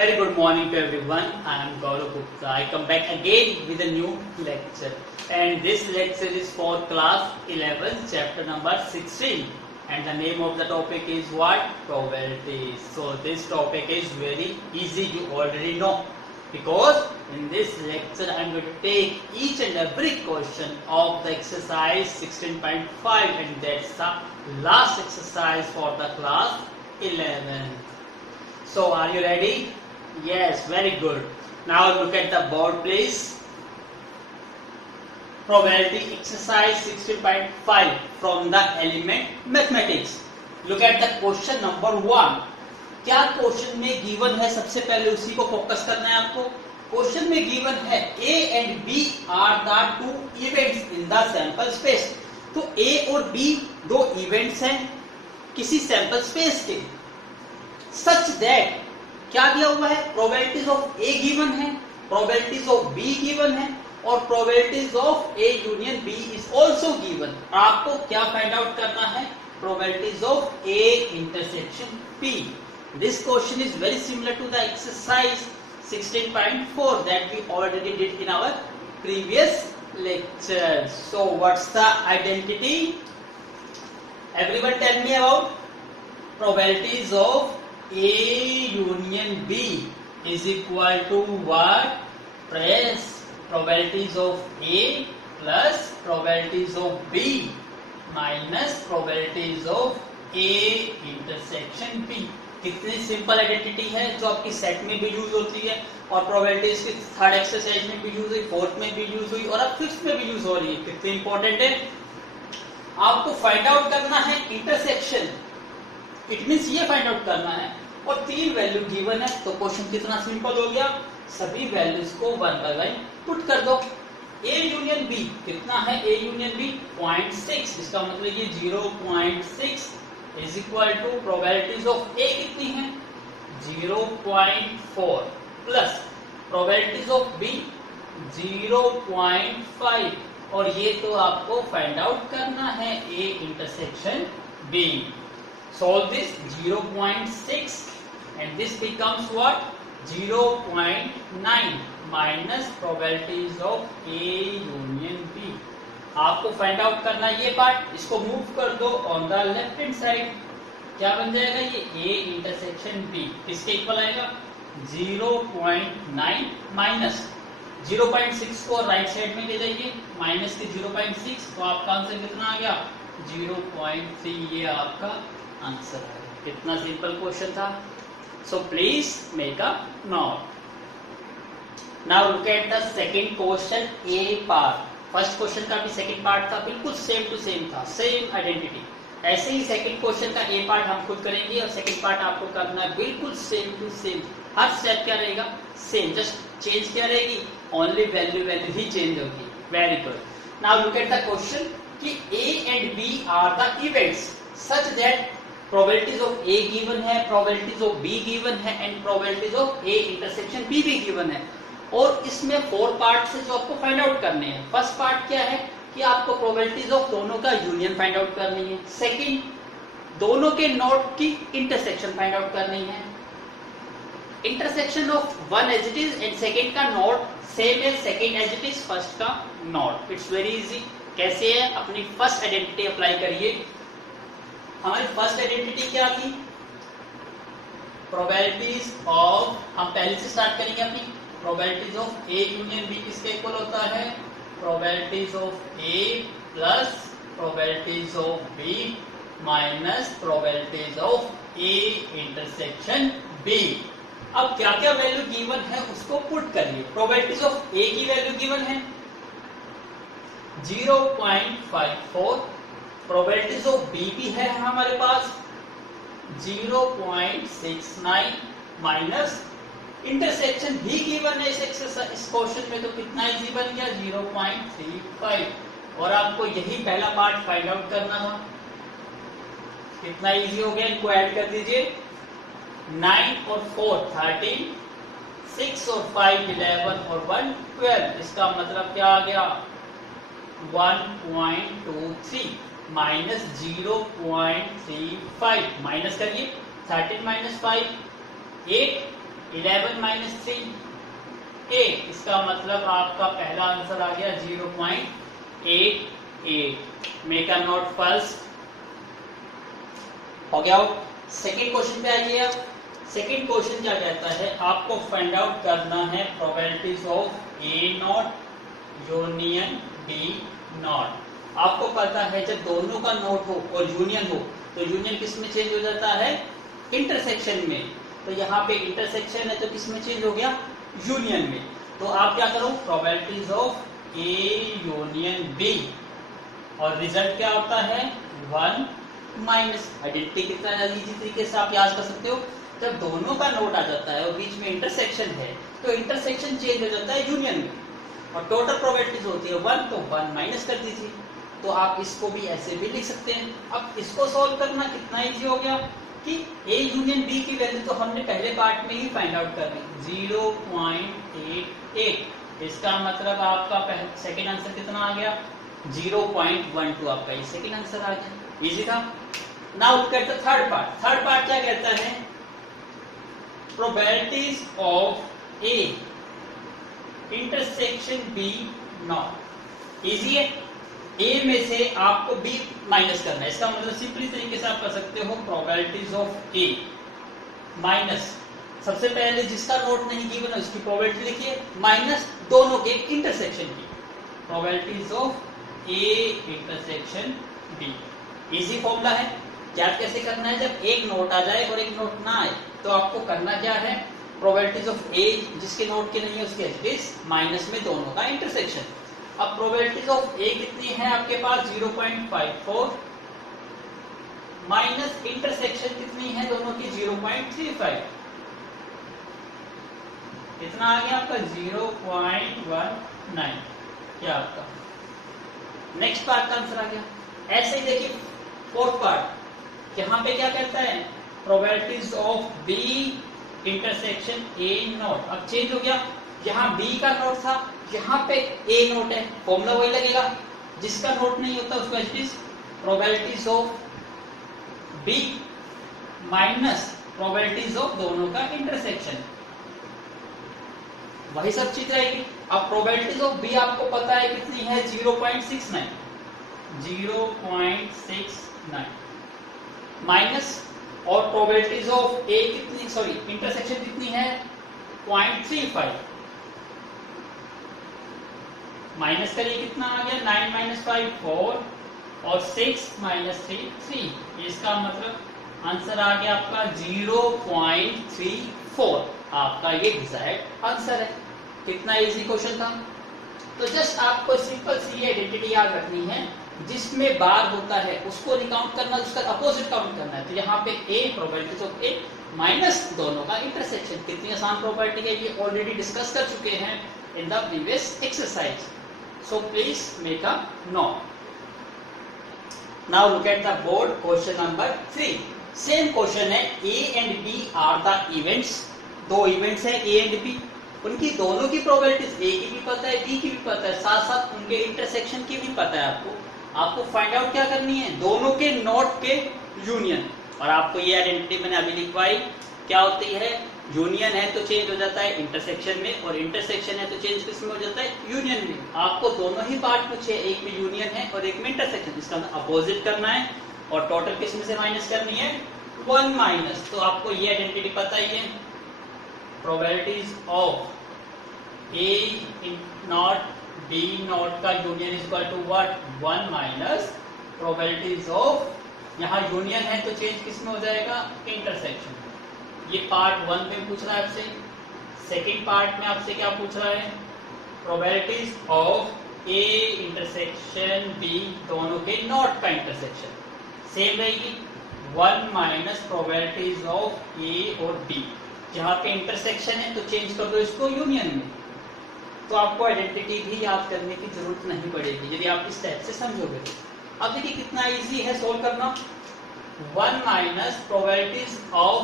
Very good morning to everyone. I am Gaurav Gupta. I come back again with a new lecture. And this lecture is for class 11, chapter number 16. And the name of the topic is what? Probabilities. So this topic is very easy, you already know. Because in this lecture I am going to take each and every question of the exercise 16.5 and that's the last exercise for the class 11. So are you ready? Yes, very good. Now look at the board please. Probability exercise 16.5 from the element mathematics. Look at the question number 1. क्या question में given है, सबसे पहले उसी को focus करना है आपको. क्वेश्चन में गिवन है A and B are the two events in the sample space. तो A और B दो इवेंट्स हैं किसी सैंपल स्पेस के. सच दैट क्या दिया हुआ है, प्रोबेबिलिटीज ऑफ ए गिवन है, प्रोबेबिलिटीज ऑफ बी गिवन है और probabilities of A union B is also given. आपको क्या फाइंड आउट करना है, probabilities of A intersection B. This question is very similar to the exercise 16.4 that we already did in our previous lecture. So what's the identity? Everyone tell me about probabilities of A union B is equal to what? Press probabilities of A plus probabilities of B minus probabilities of A intersection B. कितनी simple identity है जो आपकी set में भी use होती है और probabilities की थर्ड एक्सरसाइज में भी यूज हुई, फोर्थ में भी यूज हुई और अब फिफ्थ में भी यूज हो रही है. कितनी इंपॉर्टेंट है. आपको फाइंड आउट करना है इंटरसेक्शन. इट मींस ये फाइंड आउट करना है और तीन वैल्यू गिवन है. तो क्वेश्चन कितना सिंपल हो गया, सभी वैल्यूज को वन बाय वन पुट कर दो. ए यूनियन बी कितना है, ए यूनियन बी 0.6, इसका मतलब ये 0.6 is equal to probabilities of A कितनी है 0.4 plus probabilities of B 0.5 और ये तो आपको फाइंड आउट करना है A intersection B. Solve this 0.6 and this becomes what 0.9 minus probabilities of A union B. आपको फाइंड आउट करना है ये पार्ट. इसको मूव कर दो on the left hand side. क्या बन जाएगा ये A इंटरसेक्शन B किसके इक्वल आएगा 0.9 माइनस 0.6 को राइट साइड में ले जाइए माइनस के 0.6 तो आपका आंसर कितना आ गया 0.3. ये आपका आंसर है. कितना सिंपल क्वेश्चन था. सो please make a note. Now look at the second question A part. First question का भी सेकंड पार्ट था, बिल्कुल सेम टू सेम था, सेम आइडेंटिटी. ऐसे ही सेकंड क्वेश्चन का ए पार्ट हम खुद करेंगे और सेकंड पार्ट आपको करना है बिल्कुल सेम टू सेम. हर स्टेप क्या रहेगा सेम, जस्ट चेंज क्या रहेगी ओनली वैल्यू ही चेंज होगी. Very good. Now look at the question कि A and B are the events such that probabilities of A given है, प्रोबेबिलिटीज ऑफ बी गिवन है and probabilities of A intersection B भी given है. और इसमें 4 part से जो आपको फाइंड आउट करने हैं. फर्स्ट पार्ट क्या है कि आपको प्रोबेबिलिटीज ऑफ दोनों का यूनियन फाइंड आउट करनी है. सेकंड दोनों के नोड की इंटरसेक्शन फाइंड आउट करनी है. Intersection of one as it is and second का नोड सेम है second as it is first का नोड. It's very easy. कैसे है, अपनी फर्स्ट आइडेंटिटी अप्लाई करिए. हमारी फर्स्ट आइडेंटिटी क्या थी, प्रोबेबिलिटीज ऑफ, हम पहले से स्टार्ट करेंगे अपनी probabilities of A union B किसके इक्वल होता है probabilities of A plus probabilities of B minus probabilities of A intersection B. अब क्या क्या वैल्यू गिवन है उसको पुट करिए. प्रोबेबिलिटीज ऑफ ए की वैल्यू गिवन है 0.54. प्रोबेबिलिटीज ऑफ बी भी है हमारे पास 0.69 माइनस इंटरसेक्शन भी गिवन है इस क्वेश्चन में. तो कितना इजी बन गया 0.35. और आपको यही पहला पार्ट फाइंड आउट करना था. कितना इजी हो गया, इनको ऐड कर दीजिए. 9 और 4 13, 6 और 5 11 और 1 12. इसका मतलब क्या आ गया 1.23 माइनस 0.35. माइनस करिए 13 माइनस 5 8 11 माइनस 3 8। इसका मतलब आपका पहला आंसर आ गया 0.88। Make a node first. हो गया। सेकंड क्वेश्चन पे आइए आप। सेकंड क्वेश्चन क्या कहता है, आपको फाइंड आउट करना है probabilities of A not union B not. आपको पता है जब दोनों का नोट हो और यूनियन हो तो यूनियन किस में चेंज हो जाता है, इंटरसेक्शन में। तो यहाँ पे इंटरसेक्शन है तो किस में चेंज हो गया, यूनियन में। तो आप क्या करो, probabilities of A union B, और रिजल्ट क्या होता है 1 माइनस। आइडेंटिटी कितना इजी तरीके से आप याद कर सकते हो, जब दोनों का नोट आ जाता है और बीच में इंटरसेक्शन है तो इंटरसेक्शन चेंज हो जाता है यूनियन में, और टोटल प्रोबेबिलिटीज होती है 1, तो 1 माइनस कर दीजिए। तो आप इसको भी ऐसे भी लिख सकते हैं। अब इसको सॉल्व करना कितना इजी हो गया कि ए यूनियन बी की वैल्यू तो हमने पहले पार्ट में ही फाइंड आउट कर ली 0.88। इसका मतलब आपका सेकंड आंसर कितना आ गया 0.12। आपका ये सेकंड आंसर आ गया, इजी था। Now look at the third part. Third part क्या कहता है, probabilities of A intersection B not. Easy है, ए में से आपको बी माइनस करना है। इसका मतलब सिंपली तरीके से आप कर सकते हो प्रोबेबिलिटीज ऑफ ए माइनस, सबसे पहले जिसका नोट नहीं गिवन है उसकी प्रोबेबिलिटी लिखिए, माइनस दोनों के इंटरसेक्शन की probabilities of A intersection B. Easy formula है। याद कैसे करना है, जब एक नोट आ जाए और एक नोट ना आए तो आपको करना क्या है, प्रोबेबिलिटीज ऑफ ए जिसके नोट के नहीं है उसके एच माइनस में दोनों का इंटरसेक्शन। अब प्रोबेबिलिटीज ऑफ ए कितनी है आपके पास 0.54 माइनस इंटरसेक्शन कितनी है दोनों की 0.35। कितना आ गया आपका 0.19। क्या आपका नेक्स्ट पार्ट का आंसर आ गया। ऐसे ही देखिए फोर्थ पार्ट, यहां पे क्या कहता है, probabilities of B intersection A not. अब चेंज हो गया, यहाँ बी का नोट था, यहाँ पे ए नोट है, फॉर्मूला वही लगेगा। जिसका नोट नहीं होता उसको एच probabilities of B minus probabilities of दोनों का इंटरसेक्शन, वही सब चीज रहेगी। अब प्रोबेबिलिटीज ऑफ बी आपको पता है कितनी है 0.69 माइनस, और प्रोबेबिलिटीज ऑफ ए कितनी, सॉरी इंटरसेक्शन कितनी है 0.35 माइनस करिए कितना आ गया 9 माइनस 5 4 और 6 माइनस 3 3। इसका मतलब आंसर आ गया आपका 0.34। आपका ये डिजायर्ड आंसर है। कितना इजी क्वेश्चन था। तो जस्ट आपको सिंपल सी आइडेंटिटी याद रखनी है, जिसमें बार होता है उसको रिकाउंट करना, उसका अपोजिट काउंट करना है। तो यहाँ पे ए प्रोबेबिलिटीज ऑफ ए माइनस दोनों का इंटरसेक्शन, कितनी आसान प्रॉपर्टी है ये ऑलरेडी डिस्कस कर चुके हैं in the previous exercise. So please make a note. Now look at the board question number 3. Same question है, A and B are the events. दो इवेंट्स है A and B, उनकी दोनों की प्रोबेबिलिटीज A की भी पता है B की भी पता है, साथ साथ उनके इंटरसेक्शन की भी पता है। आपको फाइंड आउट क्या करनी है, दोनों के नोट के यूनियन। और आपको ये आइडेंटिटी मैंने अभी लिखवाई, क्या होती है, यूनियन है तो चेंज हो जाता है इंटरसेक्शन में, और इंटरसेक्शन है तो चेंज किस में हो जाता है, यूनियन में। आपको दोनों ही पार्ट पूछे, एक में यूनियन है और एक में इंटरसेक्शन, इसका अपोजिट करना है और टोटल किस में से माइनस करनी है 1 माइनस। तो आपको ये आइडेंटिटी पता ही है, probabilities of A not B not का union is equal to what 1 minus probabilities of, यहाँ यूनियन है तो चेंज किस में हो जाएगा, इंटरसेक्शन। ये पार्ट 1 में पूछ रहा है आपसे। सेकंड पार्ट में आपसे क्या पूछ रहा है, probabilities of A intersection B दोनों के नॉट का इंटरसेक्शन सेम रहेगी 1 माइनस प्रोबेबिलिटीज ऑफ ए और बी। जहां पे इंटरसेक्शन है तो चेंज कर दो इसको यूनियन में। तो आपको आइडेंटिटी भी याद करने की जरूरत नहीं पड़ेगी यदि आप इस टाइप से समझोगे। अब देखिए कितना इजी है सोल्व करना। 1 minus probabilities of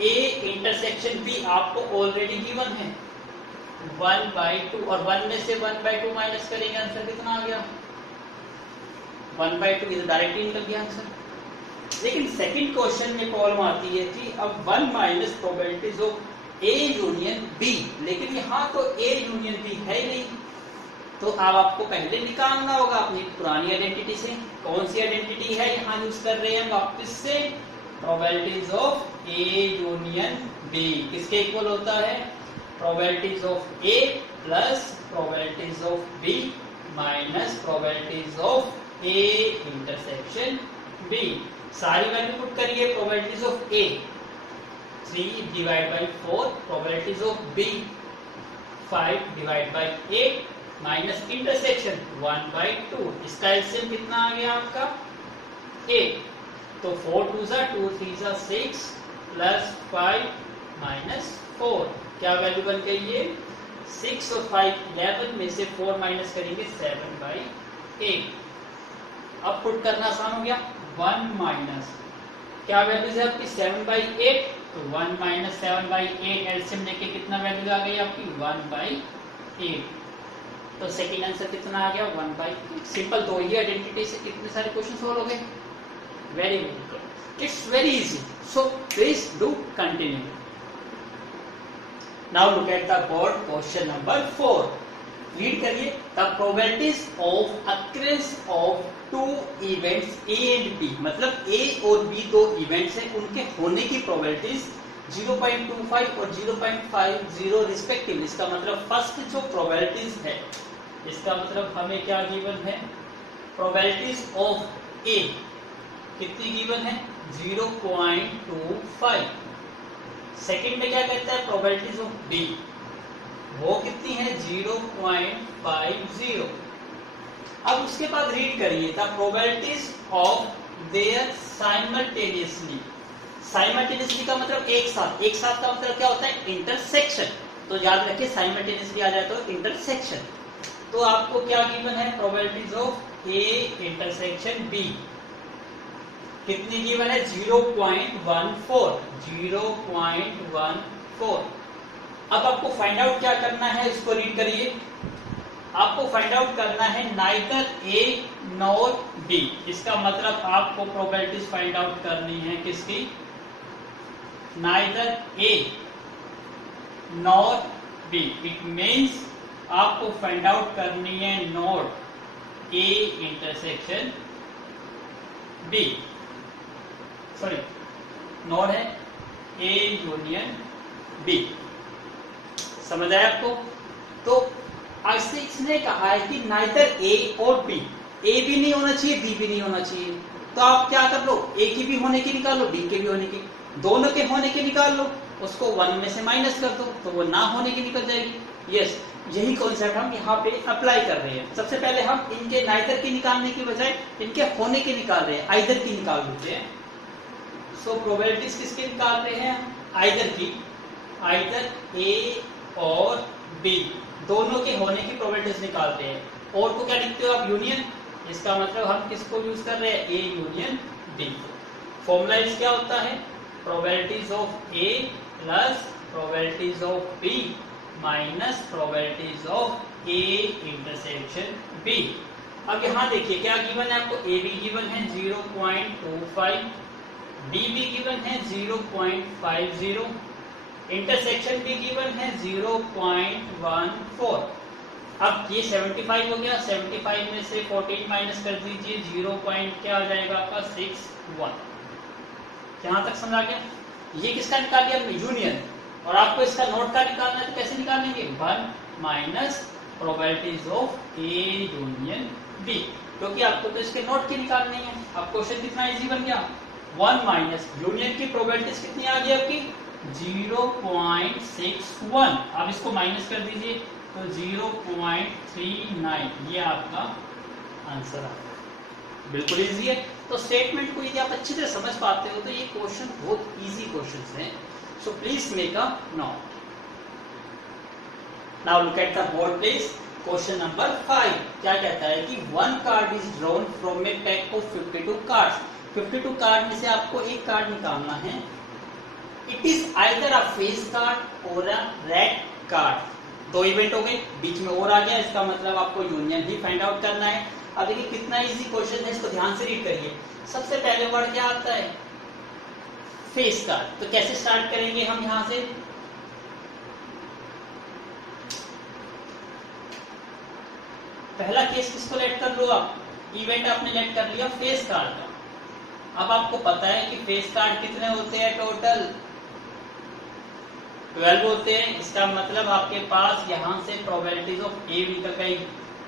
A intersection B आपको ऑलरेडी गिवन है 1/2, और 1 में से 1/2 माइनस करेंगे आंसर कितना आ गया 1/2। ये डायरेक्टली निकल गया आंसर। लेकिन सेकंड क्वेश्चन में प्रॉब्लम आती है कि अब 1 minus probabilities of A union B, लेकिन यहाँ तो ए यूनियन बी है ही नहीं, तो अब आपको पहले निकालना होगा अपनी पुरानी आइडेंटिटी से। कौन सी आइडेंटिटी है यहाँ यूज कर रहे हैं वापस से, probabilities of A union B किसके इक्वल होता है, probabilities of A plus probabilities of B minus probabilities of A intersection B. सारी वैल्यू पुट करिए, probabilities of A 3 divide by 4, probabilities of B 5 divide by 8 minus intersection 1/2। इसका LCM कितना आ गया आपका 8, तो 4 2 2 3 6 प्लस 5 माइनस 4, क्या वैल्यू बन गई ये 6 और 5 11 में से 4 माइनस करेंगे 7/8। अब पुट करना आसान हो गया, 1 माइनस क्या वैल्यू है आपकी 7/8, तो 1 माइनस 7/8 एलसीएम लेके कितना वैल्यू आ गई आपकी 1/8, तो सेकंड आंसर कितना आ गया 1/8। सिंपल, तो ये आइडेंटिटी से कितने सारे क्वेश्चन सॉल्व हो गए, very good, it's very easy, so please do continue. Now look at the board question number 4, read करिए, the probabilities of occurrence of two events A and B, मतलब A और B दो events हैं, उनके होने की प्रोबेबिलिटीज 0.25 और 0.50 respectively. इसका मतलब फर्स्ट जो प्रोबेबिलिटीज है, इसका मतलब हमें क्या गिवन है, प्रोबेबिलिटीज ऑफ ए कितनी गिवन है 0.25। सेकंड में क्या कहता है, प्रोबेबिलिटीज ऑफ बी वो कितनी है 0.50। अब उसके बाद रीड करिए, the probabilities of their simultaneously. Simultaneously का मतलब एक साथ, एक साथ का मतलब क्या होता है इंटरसेक्शन, तो याद रखिए साइमल्टेनियसली आ जाए तो इंटरसेक्शन। तो आपको क्या गिवन है, probabilities of A intersection B कितनी गिवन है 0.14, 0.14। अब आपको फाइंड आउट क्या करना है, इसको रीड करिए, आपको फाइंड आउट करना है नाइदर ए नॉर बी। इसका मतलब आपको प्रोबेबिलिटीज फाइंड आउट करनी है किसकी, neither A nor B. It means आपको फाइंड आउट करनी है not A intersection B, sorry not है ए यूनियन बी। समझ आया आपको? तो ऐसे इसने कहा है कि नाइदर ए और बी, ए भी नहीं होना चाहिए बी भी नहीं होना चाहिए, तो आप क्या कर लो, ए की भी होने की निकाल लो बी के भी होने की, दोनों के होने की निकाल लो, उसको 1 में से माइनस कर दो तो वो ना होने की निकल जाएगी। यस, यही कॉन्सेप्ट हम यहाँ पे अप्लाई कर रहे हैं। सबसे पहले हम इनके नाइदर की निकालने की बजाय इनके होने की निकाल रहे हैं, आइदर की निकाल देते हैं। सो प्रोबेबिलिटीज किसकी निकाल रहे हैं, आइदर की, आइदर ए और बी दोनों के होने की प्रोबेबिलिटीज निकालते हैं। और को क्या लिखते हो आप, यूनियन। इसका मतलब हम किसको यूज कर रहे हैं, ए यूनियन बी। फॉर्मूला क्या होता है, probabilities of A plus probabilities of B minus probabilities of A intersection B. अब यहाँ देखिए क्या गिवन है आपको, ए बी गिवन है 0.25, बी भी गिवन है 0.50, इंटरसेक्शन भी गिवन है 0.14। अब ये 75 हो गया, 75 में से 14 माइनस कर दीजिए, 0. क्या आ जाएगा आपका 61। यहाँ तक समझ आ गया? ये किसका निकाल लिया हमने, यूनियन। और आपको इसका नोट का निकालना है तो कैसे निकालेंगे, 1 minus probabilities of A union B, क्योंकि आपको तो इसके नोट की निकालनी है। अब क्वेश्चन कितना इजी बन गया, 1 माइनस यूनियन की प्रोबेबिलिटीज कितनी आ गई आपकी 0.61। अब इसको माइनस कर दीजिए तो 0.39, ये आपका आंसर आ गया। बिल्कुल इजी है। तो स्टेटमेंट को यदि आप अच्छी तरह समझ पाते हो तो ये क्वेश्चन बहुत इजी क्वेश्चन हैं। सो please make a note. Now look at the board please. Question number 5 क्या कहता है कि 1 card is drawn from A pack of 52 cards. 52 card में से आपको एक कार्ड निकालना है। It is either a face card और अ रेड कार्ड। दो इवेंट हो गए, बीच में और आ गया, इसका मतलब आपको यूनियन ही फाइंड आउट करना है। अब देखिए कितना इजी क्वेश्चन है, इसको ध्यान से रीड करिए। सबसे पहले वर्ड क्या आता है, फेस कार्ड। तो कैसे स्टार्ट करेंगे हम यहाँ से, पहला केस किसको लेट कर लो आप, इवेंट आपने लेट कर लिया फेस कार्ड का। अब आपको पता है कि फेस कार्ड कितने होते हैं, टोटल 12 होते हैं। इसका मतलब आपके पास यहां से प्रोबेबिलिटीज ऑफ ए निकल गई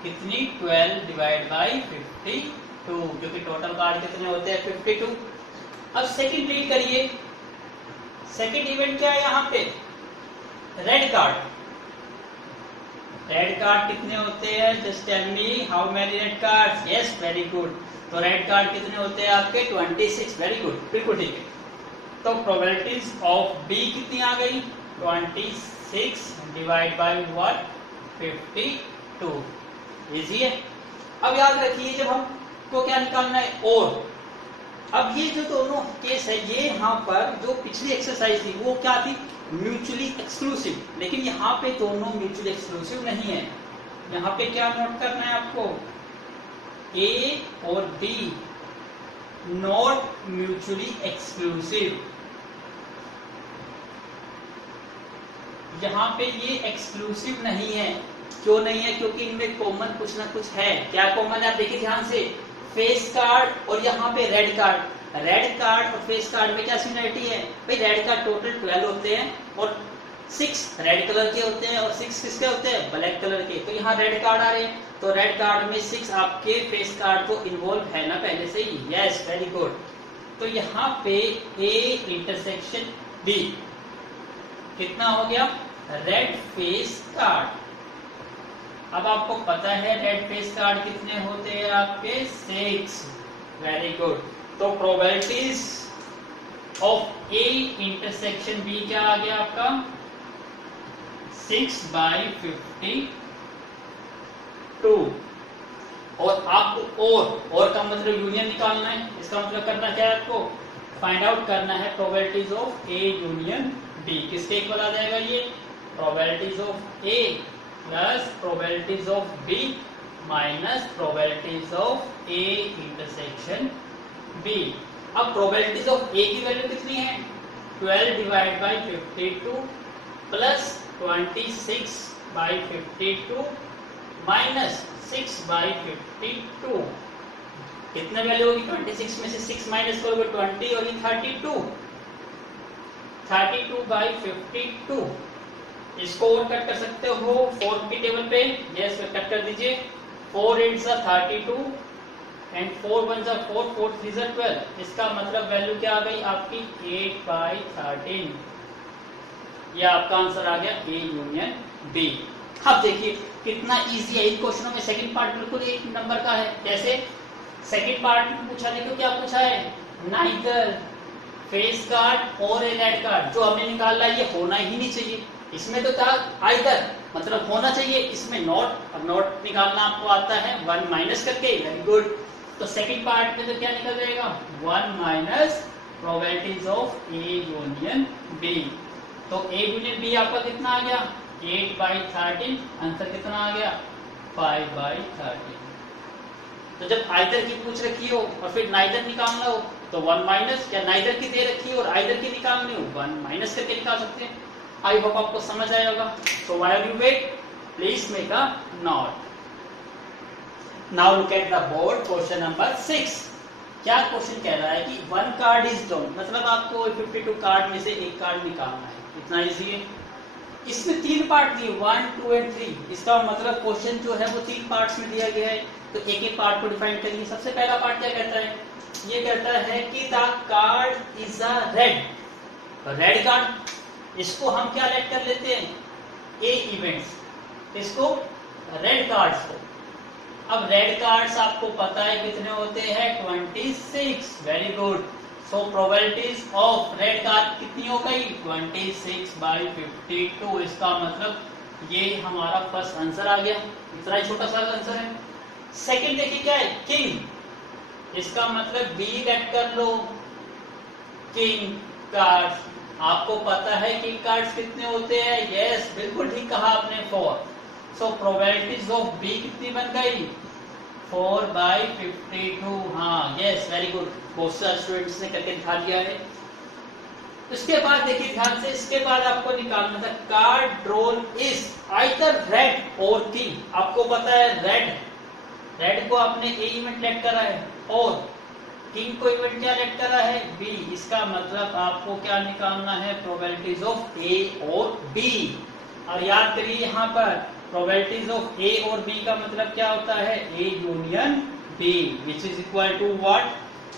कितनी, 12 डिवाइड बाई 52, क्योंकि टोटल कार्ड कितने होते हैं 52। अब सेकंड रीड करिए, सेकंड इवेंट क्या है यहाँ पे, रेड कार्ड। रेड कार्ड कितने होते हैं, just tell me how many red cards. Yes very good, तो रेड कार्ड कितने होते हैं आपके 26। वेरी गुड, बिल्कुल ठीक है। तो प्रोबेबिलिटीज ऑफ बी कितनी आ गई, 26 डिवाइड बाई व्हाट, 52। इजी है। अब याद रखिए जब हमको क्या निकालना है, और अब ये जो दोनों केस है, ये यहाँ पर जो पिछली एक्सरसाइज थी वो क्या थी, म्यूचुअली एक्सक्लूसिव, लेकिन यहाँ पे दोनों म्यूचुअली एक्सक्लूसिव नहीं है। यहाँ पे क्या नोट करना है आपको, ए और बी नॉट म्यूचुअली एक्सक्लूसिव। यहाँ पे ये एक्सक्लूसिव नहीं है, क्यों नहीं है, क्योंकि इनमें कॉमन कुछ ना कुछ है। क्या कॉमन है आप देखिए ध्यान से, फेस कार्ड और यहाँ पे रेड कार्ड। रेड कार्ड और फेस कार्ड में क्या सिमिलरिटी है भाई, रेड कार्ड टोटल 12 होते हैं और 6 रेड कलर के होते हैं और 6 किसके होते हैं, ब्लैक कलर के। तो यहाँ रेड कार्ड आ रहे हैं, तो रेड कार्ड में 6 आपके फेस कार्ड को इन्वॉल्व है ना पहले से ही। Yes very good. तो यहाँ पे ए इंटरसेक्शन बी कितना हो गया, रेड फेस कार्ड। अब आपको पता है रेड फेस कार्ड कितने होते हैं आपके, 6। Very good. तो probabilities of A intersection B क्या आ गया आपका, 6/52। और आपको और का मतलब यूनियन निकालना है। इसका मतलब करना क्या है आपको, फाइंड आउट करना है probabilities of A union B. किसके इक्वल आ जाएगा ये, probabilities of A plus probabilities of B minus probabilities of A intersection B. अब प्रोबेबिलिटीज ऑफ ए की वैल्यू कितनी है, 12 डिवाइड बाई 52 प्लस 26/52 माइनस 6/52। कितने वैल्यू होगी, 26 में से 6 माइनस करोगे 20 होगी 32। 32/52। इसको और कट कर सकते हो 4 की टेबल पे, यस कट कर दीजिए। 4 8 32 एंड 4 1 4 4 3 12। इसका मतलब वैल्यू क्या आ गई आपकी, 8/13। यह आपका आंसर आ गया ए यूनियन बी। अब देखिए कितना इजी है, इन क्वेश्चनों में सेकंड पार्ट बिल्कुल 1 नंबर का है। जैसे सेकंड पार्ट में पूछा, देखो क्या पूछा है, नाइदर फेस कार्ड और ए रेड कार्ड। जो हमने निकाला ये होना ही नहीं चाहिए, इसमें तो था आइदर मतलब होना चाहिए, इसमें नॉट। अब नॉट निकालना आपको आता है 1 माइनस करके, वेरी गुड। तो सेकंड पार्ट में तो क्या निकल जाएगा, 1 minus probabilities of A union B. तो ए यूनियन बी आपका कितना आ गया, 8/13। आंसर कितना आ गया, 5/13। तो जब आइदर की पूछ रखी हो और फिर नाइदर निकालना हो तो 1 माइनस, या नाइदर की दे रखी हो और आइदर की निकालनी हो 1 माइनस करके निकाल सकते हैं। आई होप आपको समझ आया होगा। So while you wait, please make a note. Now look at the board, question number 6। क्या क्वेश्चन कह रहा है कि 1 कार्ड इज ड्रॉन, मतलब आपको 52 कार्ड में से एक कार्ड निकालना है। इतना इजी है। इसमें 3 पार्ट दिए, 1 2 एंड 3। इसका मतलब क्वेश्चन जो है वो 3 पार्ट्स में दिया गया है। तो एक एक पार्ट को डिफाइन करिए। सबसे पहला पार्ट क्या कहता है, ये कहता है कि the card is a red card. इसको हम क्या लेट कर लेते हैं, ए इवेंट्स, इसको रेड कार्ड्स को। अब रेड कार्ड्स आपको पता है कितने होते हैं, 26। Very good. So probabilities of red card कितनी हो गई, 26/52। इसका मतलब ये हमारा फर्स्ट आंसर आ गया। इतना ही छोटा सा आंसर है। सेकंड देखिए क्या है, किंग। इसका मतलब बी लेट कर लो, किंग कार्ड्स। आपको पता है किंग कार्ड्स कितने होते हैं, यस बिल्कुल ठीक कहा आपने, 4। सो प्रोबेबिलिटीज ऑफ बी कितनी बन गई, 4/52। हाँ यस वेरी गुड, बहुत सारे स्टूडेंट्स ने करके दिखा दिया है। इसके बाद देखिए ध्यान से, इसके बाद आपको निकालना था card drawn is either red और किंग। आपको पता है रेड रेड को आपने ए इवेंट लेट करा है और किंग को इवेंट क्या लेट करा है, बी। इसका मतलब आपको क्या निकालना है, प्रोबेबिलिटीज ऑफ ए और बी। और याद करिए यहाँ पर प्रोबेबिलिटीज ऑफ ए और बी का मतलब क्या होता है, A union B, which is equal to what,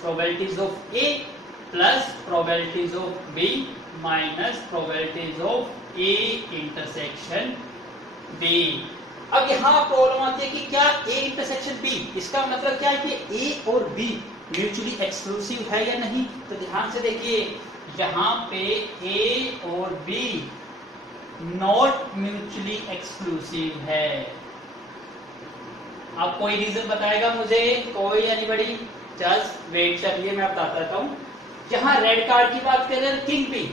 probabilities of A plus probabilities of B minus probabilities of A intersection B. अब यहाँ प्रॉब्लम आती है कि क्या ए इंटरसेक्शन बी, इसका मतलब क्या है कि ए और बी म्यूचुअली एक्सक्लूसिव है या नहीं। तो ध्यान से देखिए यहाँ पे ए और बी नॉट म्यूचुअली एक्सक्लूसिव है। अब कोई रीजन बताएगा मुझे, कोई एनीबॉडी, जस्ट वेट, चलिए मैं बताता रहता हूँ। यहाँ रेड कार्ड की बात करें, किंग बी,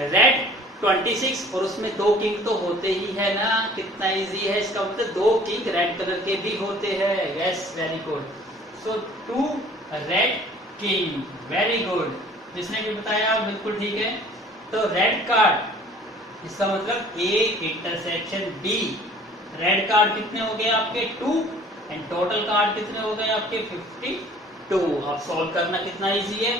रेड 26 और उसमें 2 किंग तो होते ही है ना, कितना इजी है, इसका मतलब 2 किंग रेड कलर के भी होते हैं। Yes, very good. So 2 red king, very good, जिसने भी बताया बिल्कुल ठीक है। तो रेड कार्ड, इसका मतलब A intersection B, red card कितने हो गए आपके 2 एंड टोटल कार्ड कितने हो गए आपके 52। अब सॉल्व करना कितना इजी है।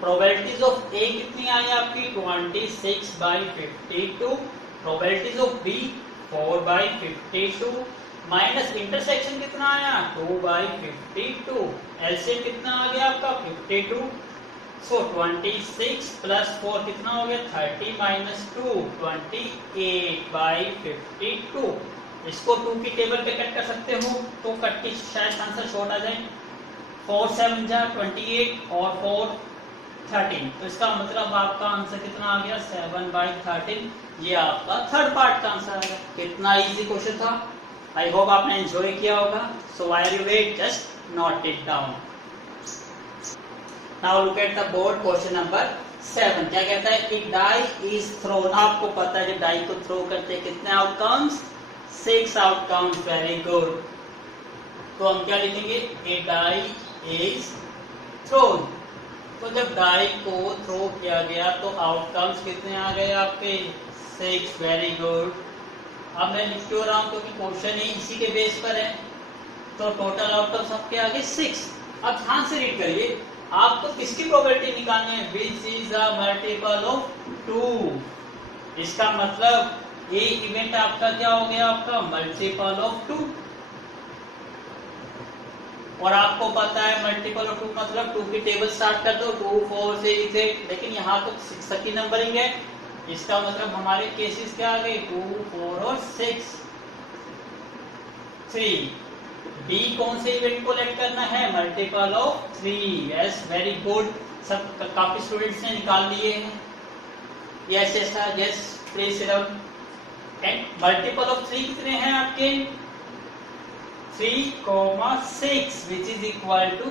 प्रोबेबिलिटीज ऑफ ए कितनी आई आपकी 26/52, probabilities of B 4/52 minus intersection कितना आया 2/52, एलसीएम कितना आ गया आपका 52। सो 26 प्लस 4 कितना हो गया 30 माइनस 2 28/52। इसको 2 की टेबल पे कट कर सकते हो तो कट के शायद आंसर शॉर्ट आ जाए। 4 7 जा 28 और 4 13, तो इसका मतलब आपका आंसर कितना आ गया 7/13। ये आपका थर्ड पार्ट का आंसर आ गया। कितना इजी क्वेश्चन था, आई होप आपने एंजॉय किया होगा। So while you wait, just note it down. Now look at the board, question number 7 क्या कहता है, कि डाई इज थ्रोन। आपको पता है जब डाई को थ्रो करते हैं कितने आउटकम्स, 6 आउटकम्स, वेरी गुड। तो हम क्या लिखेंगे, ए डाई इज थ्रोन। तो जब डाई को थ्रो किया गया तो आउटकम्स कितने आ गए आपके 6, वेरी गुड। अब मैं लिख क्यों रहा हूं, क्योंकि क्वेश्चन ही इसी के बेस पर है। तो टोटल आउटकम्स आपके आ गए 6। अब ध्यान से रीड करिए, आपको किसकी प्रोबेबिलिटी निकालनी है, which is a multiple of 2। इसका मतलब ए इवेंट आपका क्या हो गया, आपका मल्टीपल ऑफ 2। और आपको पता है मल्टीपल ऑफ 2 मतलब 2 की टेबल स्टार्ट कर दो, 2 4 से लिखे, लेकिन यहाँ तो 6 की नंबरिंग है। इसका मतलब हमारे केसेस क्या आ गए 2 4 और 6 3। बी कौन से इवेंट को लेट करना है, multiple of 3। Yes, very good, सब काफी स्टूडेंट्स ने निकाल लिए हैं। Yes yes yes, please sit down. And multiple of 3 कितने हैं आपके 3,6 विच इज इक्वल टू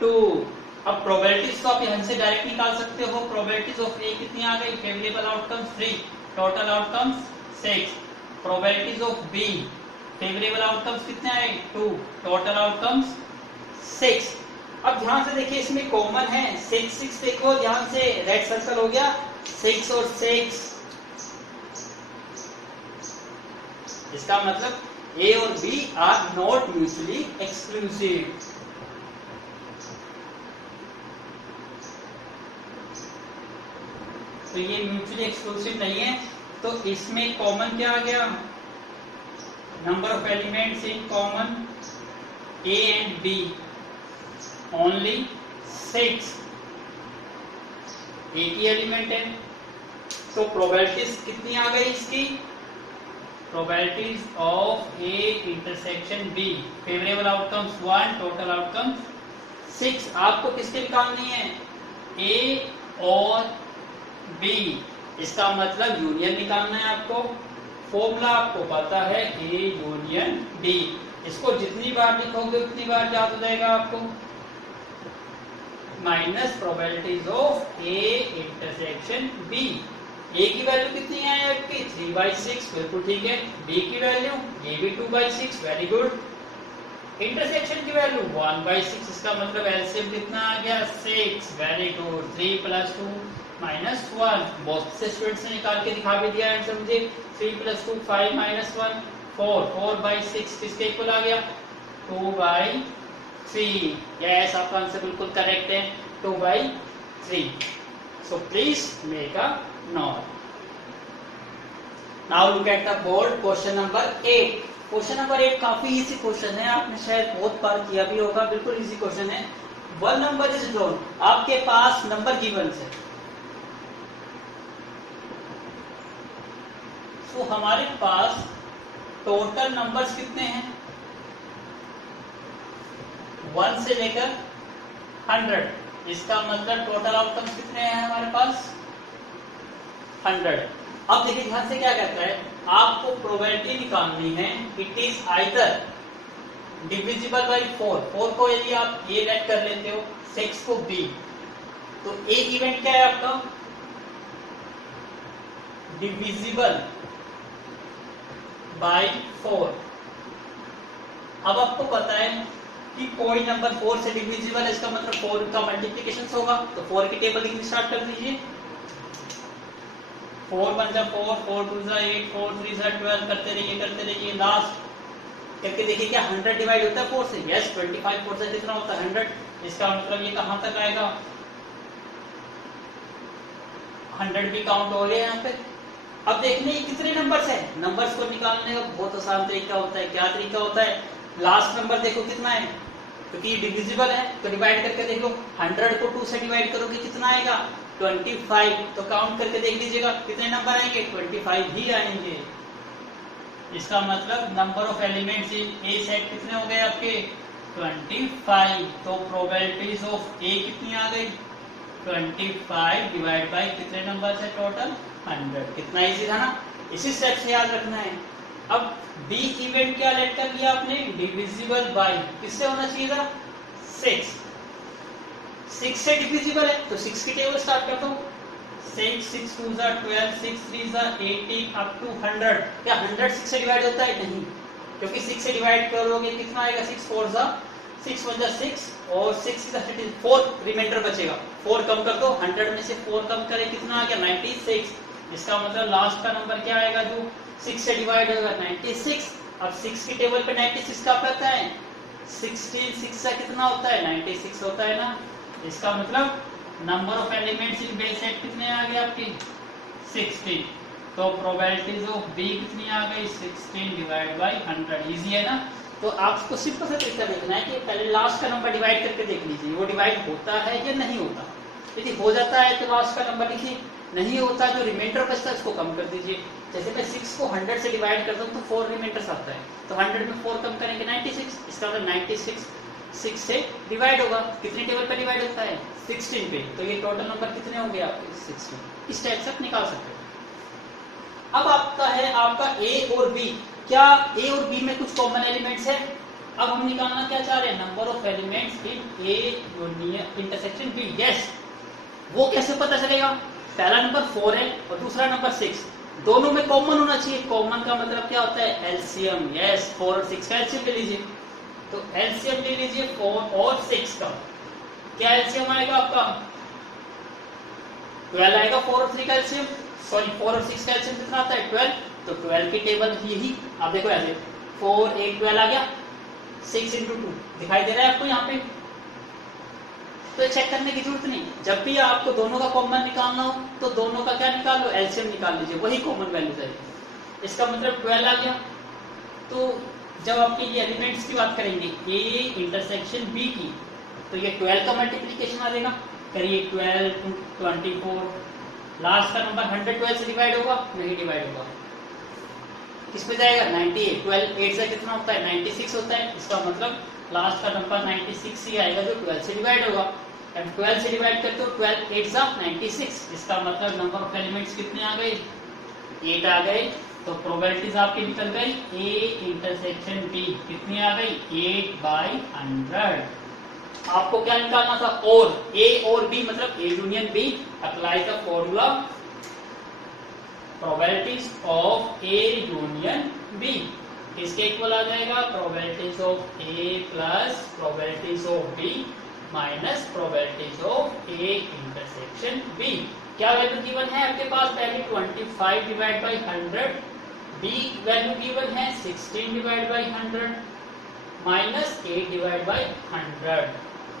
2। अब प्रोबेबिलिटीज तो आप यहां से डायरेक्ट निकाल सकते हो। प्रोबेबिलिटीज ऑफ ए कितनी आ गई, favourable outcomes 3, total outcomes 6। Probabilities of B, favourable outcomes कितने आए 2, टोटल आउटकम्स 6। अब ध्यान से देखिए, इसमें कॉमन है 6 6, देखो ध्यान से, रेड सर्कल हो गया 6 और 6। इसका मतलब ए और B are not mutually exclusive. तो ये म्यूचुअली एक्सक्लूसिव नहीं है। तो इसमें कॉमन क्या आ गया, number of elements in common A and B only 6, एक ही एलिमेंट है। तो प्रोबेबिलिटीज कितनी आ गई इसकी, probabilities of A intersection B, favourable outcomes 1, total outcomes 6। आपको किसके निकालनी है, ए और बी। इसका मतलब यूनियन निकालना है आपको। फॉर्मूला आपको पता है ए यूनियन डी। इसको जितनी बार लिखोगे उतनी बार याद हो जाएगा आपको। Minus probabilities of A intersection B. A की वैल्यू कितनी है आपकी 3/6, बिल्कुल ठीक है। बी की वैल्यू ये भी 2/6, वेरी गुड। इंटरसेक्शन की वैल्यू 1/6, इसका मतलब एलसीएम कितना आ गया 6, वेरी गुड। 3 + 2 - 1, बहुत से स्टूडेंट्स ने निकाल के दिखा भी दिया है, समझे। 3 + 2 5 - 1 4, 4/6 किसके इक्वल आ गया 2/3। यस, आपका आंसर बिल्कुल करेक्ट है, 2/3। सो please make a note. Now look at the board, question number 8। Question number 8 काफी इजी क्वेश्चन है, आपने शायद बहुत बार किया भी होगा, बिल्कुल इजी क्वेश्चन है। वन नंबर इज ड्रॉन, आपके पास नंबर गिवन है। तो हमारे पास टोटल नंबर्स कितने हैं, 1 से लेकर 100। इसका मतलब टोटल आउटकम्स कितने हैं हमारे पास, 100। अब देखिए ध्यान से क्या कहता है, आपको प्रोबेबिलिटी निकालनी है, it is either divisible by 4 को यदि आप ए लेट कर लेते हो, 6 को बी, तो ए इवेंट क्या है आपका, डिविजिबल बाई 4। अब आपको पता है कि कोई नंबर 4 से डिविजिबल है, इसका मतलब 4 का मल्टीप्लिकेशन होगा, तो 4 की टेबल लिखनी स्टार्ट कर दीजिए। 4 1 जा 4, 4 2 जा 8, 4 3 जा 12, करते रहिए लास्ट करके देखिए क्या 100 डिवाइड होता है 4 से, यस 25 4 से कितना होता है 100। इसका मतलब ये कहां तक आएगा, 100 भी काउंट हो रहे हैं यहाँ पे। अब देखने ये कितने नंबर्स हैं, नंबर्स को निकालने का बहुत आसान तरीका होता है। क्या तरीका होता है, लास्ट नंबर देखो कितना है, क्योंकि ये डिविजिबल है तो डिवाइड करके देख लो। 100 को 2 से डिवाइड करोगे कितना आएगा, 25। तो काउंट करके देख लीजिएगा कितने नंबर आएंगे, 25 ही आएंगे। इसका मतलब number of elements in A set कितने हो गए आपके, 25। तो प्रोबेबिलिटीज ऑफ ए कितनी आ गई, 25 डिवाइड बाई कितने नंबर है टोटल, 100। कितना इजी था ना, इसी स्टेप से याद रखना है। अब बी इवेंट क्या लेट कर लिया आपने, डिविजिबल बाई किससे होना चाहिए था, 6 से डिविजिबल है तो 6 की टेबल स्टार्ट कर दो। 6 6 2 जा 12, 6 3 जा 18 अप टू 100। क्या 100 6 से डिवाइड होता है, नहीं, क्योंकि 6 से डिवाइड करोगे कितना आएगा, 6 4 जा 6 1 जा 6 और 6 is 4 रिमाइंडर बचेगा, 4 कम कर दो, 100 में से 4 कम करें कितना आ गया, 96। इसका मतलब लास्ट का नंबर क्या आएगा जो 6 से डिवाइड होगा, 96। अब 6 की टेबल पे 96 का पता है, 16 6 से कितना होता है, 96 होता है ना। इसका मतलब number of elements in base set कितने आ गए आपके, 16। तो प्रोबेबिलिटीज ऑफ बी कितनी आ गई, 16 डिवाइड बाई 100। इजी है ना। तो आपको सिंपल सा तरीका देखना है कि पहले लास्ट का नंबर डिवाइड करके देख लीजिए वो डिवाइड होता है या नहीं होता। यदि हो जाता है तो लास्ट का नंबर लिखिए, नहीं होता जो रिमाइंडर बचता है उसको कम कर दीजिए। जैसे मैं 6 को 100 से डिवाइड करता हूँ तो 4 रिमाइंडर्स आता है, तो 100 में 4 कम करेंगे 96। इसका मतलब 96 6 से डिवाइड होगा, कितनी टेबल पे डिवाइड होता है, 16 पे। तो ये टोटल नंबर कितने होंगे आपके, 16। इस टाइप से निकाल सकते हो। अब आपका है आपका ए और बी, क्या ए और बी में कुछ कॉमन एलिमेंट्स है। अब हम निकालना क्या चाह रहे हैं, number of elements in A union intersection B. Yes, वो कैसे पता चलेगा, पहला नंबर 4 है और दूसरा नंबर 6, दोनों में कॉमन होना चाहिए। कॉमन का मतलब क्या होता है, एलसीएम। यस, 4 और 6 का एलसीएम ले लीजिए। तो एलसीएम ले लीजिए 4 और 6 का, क्या एलसीएम आएगा आपका, 12 आएगा। 4 और 3 का एलसीएम, सॉरी 4 और 6 का एलसीएम कितना आता है, 12। तो 12 की टेबल यही, आप देखो ऐसे 4 8 12 आ गया, 6 into 2 दिखाई दे रहा है आपको यहाँ पे। तो चेक करने की जरूरत नहीं, जब भी आपको दोनों का कॉमन निकालना हो तो दोनों का क्या निकाल लो, एलसीएम निकाल लीजिए, वही कॉमन वैल्यू चाहिए। इसका मतलब 12 आ गया। तो जब आपके ये एलिमेंट्स की बात करेंगे ए इंटरसेक्शन बी की, तो ये 12 का मल्टीप्लीकेशन आ जाएगा, करिए 12 × 24। लास्ट का नंबर 112 से डिवाइड होगा, नहीं डिवाइड होगा, किस पे जाएगा, 98। 12 8 से कितना होता है, 96 होता है। इसका मतलब लास्ट का नंबर 96 ही आएगा जो 12 से डिवाइड होगा। अब 12 से डिवाइड करते हो, 12 8 जा 96। इसका मतलब नंबर ऑफ एलिमेंट्स कितने आ गए, 8 आ गए। तो प्रोबेबिलिटीज आपकी निकल गई, ए इंटरसेक्शन बी कितनी आ गई, 8/100। आपको क्या निकालना था, और ए और बी मतलब A union B. Apply the formula probabilities of A union B, इसके इक्वल आ जाएगा probabilities of A plus probabilities of B minus probabilities of A intersection B. क्या वैल्यू गिवन है आपके पास, पहले 25 divide by 100, B value given है 16 divide by 100 minus 8 divide by 100।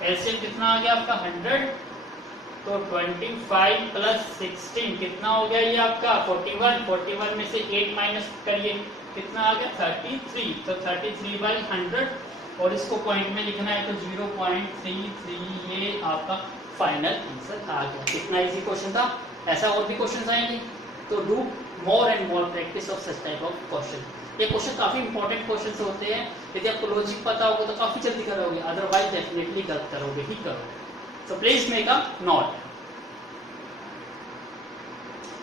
LCM कितना आ गया आपका 100, तो 25 प्लस 16 कितना हो गया ये आपका 41। 41 में से 8 माइनस करिए, कितना आ गया 33। तो 33 बाई 100 और इसको पॉइंट में लिखना है तो 0.33, ये आपका फाइनल आंसर आ गया। कितना इजी क्वेश्चन था। ऐसा और भी क्वेश्चन आएंगे, तो do more and more practice of such type of question. ये क्वेश्चन काफी इंपॉर्टेंट क्वेश्चन होते हैं, यदि आपको लॉजिक पता होगा तो काफी जल्दी करोगे, अदरवाइज डेफिनेटली गलत करोगे ही करोगे। So please make a note.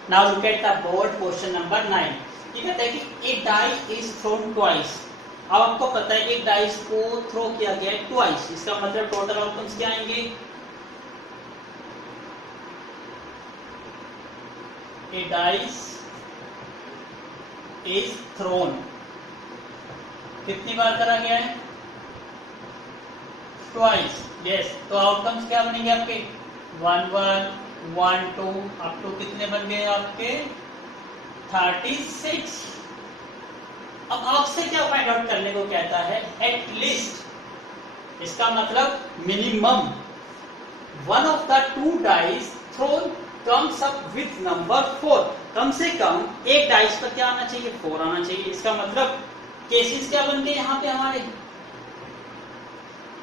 Now look at the board question number 9. ये कहता है कि a die is thrown twice. अब आपको पता है एक डाइस को थ्रो किया गया है ट्वाइस, इसका मतलब टोटल आउटकम्स क्या आएंगे? A dice is thrown कितनी बार करा गया है? ट्वाइस। यस, तो आउटकम्स क्या बनेंगे आपके? 1 1 1 2 अप टू कितने बन गए आपके? 36। अब आपसे क्या फाइंड आउट करने को कहता है? एटलीस्ट, इसका मतलब minimum one of the two dice thrown comes up with number 4। कम से कम एक डाइस पर क्या आना चाहिए? 4 आना चाहिए। इसका मतलब केसेस क्या बन गए यहाँ पे हमारे?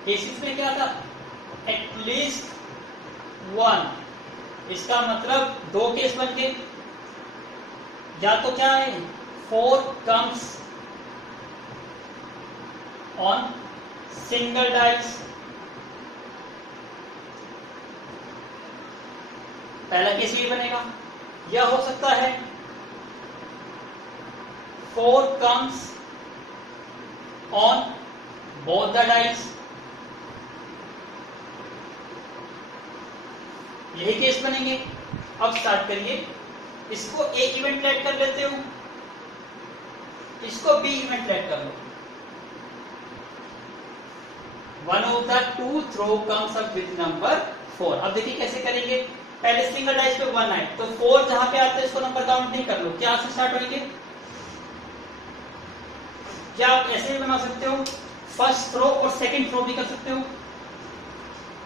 केसेस में क्या था? एटलीस्ट 1। इसका मतलब 2 केस बन गए, या तो क्या है 4 कम्स ऑन सिंगल डाइस। पहला केस ये बनेगा, या हो सकता है 4 comes on both the dice. यही केस बनेंगे। अब स्टार्ट करिए, इसको ए इवेंट लेट कर लेते हो, इसको बी इवेंट लेट कर लो। One of the two throw comes up with number 4। अब देखिए कैसे करेंगे। पहले सिंगल डाइस पे 1 आए तो 4 जहां पे आते हैं इसको नंबर काउंट नहीं कर लो। क्या से स्टार्ट होंगे? क्या आप ऐसे भी बना सकते हो, फर्स्ट थ्रो और सेकंड थ्रो भी कर सकते हो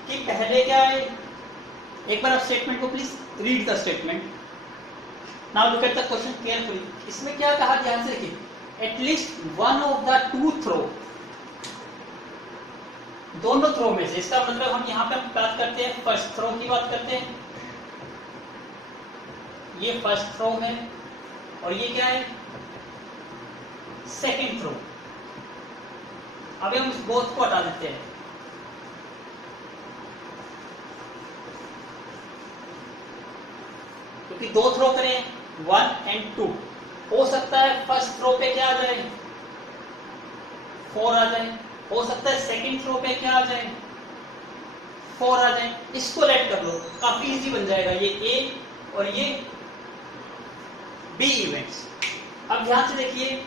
कि पहले क्या है। एक बार आप स्टेटमेंट को please read the statement. Now look at the question carefully. इसमें क्या कहा, ध्यान से देखिए। At least one of the two throw, दोनों थ्रो में से। इसका मतलब हम यहां पे बात करते हैं फर्स्ट थ्रो की बात करते हैं। ये फर्स्ट थ्रो है और ये क्या है? Second throw. अभी हम इस बोथ को हटा देते हैं। क्योंकि 2 थ्रो करें 1 एंड 2, हो सकता है फर्स्ट थ्रो पे क्या आ जाए? 4 आ जाए। हो सकता है सेकंड थ्रो पे क्या आ जाए? 4 आ जाए। इसको लेट कर लो, काफी इजी बन जाएगा। ये ए और ये बी इवेंट्स। अब ध्यान से देखिए,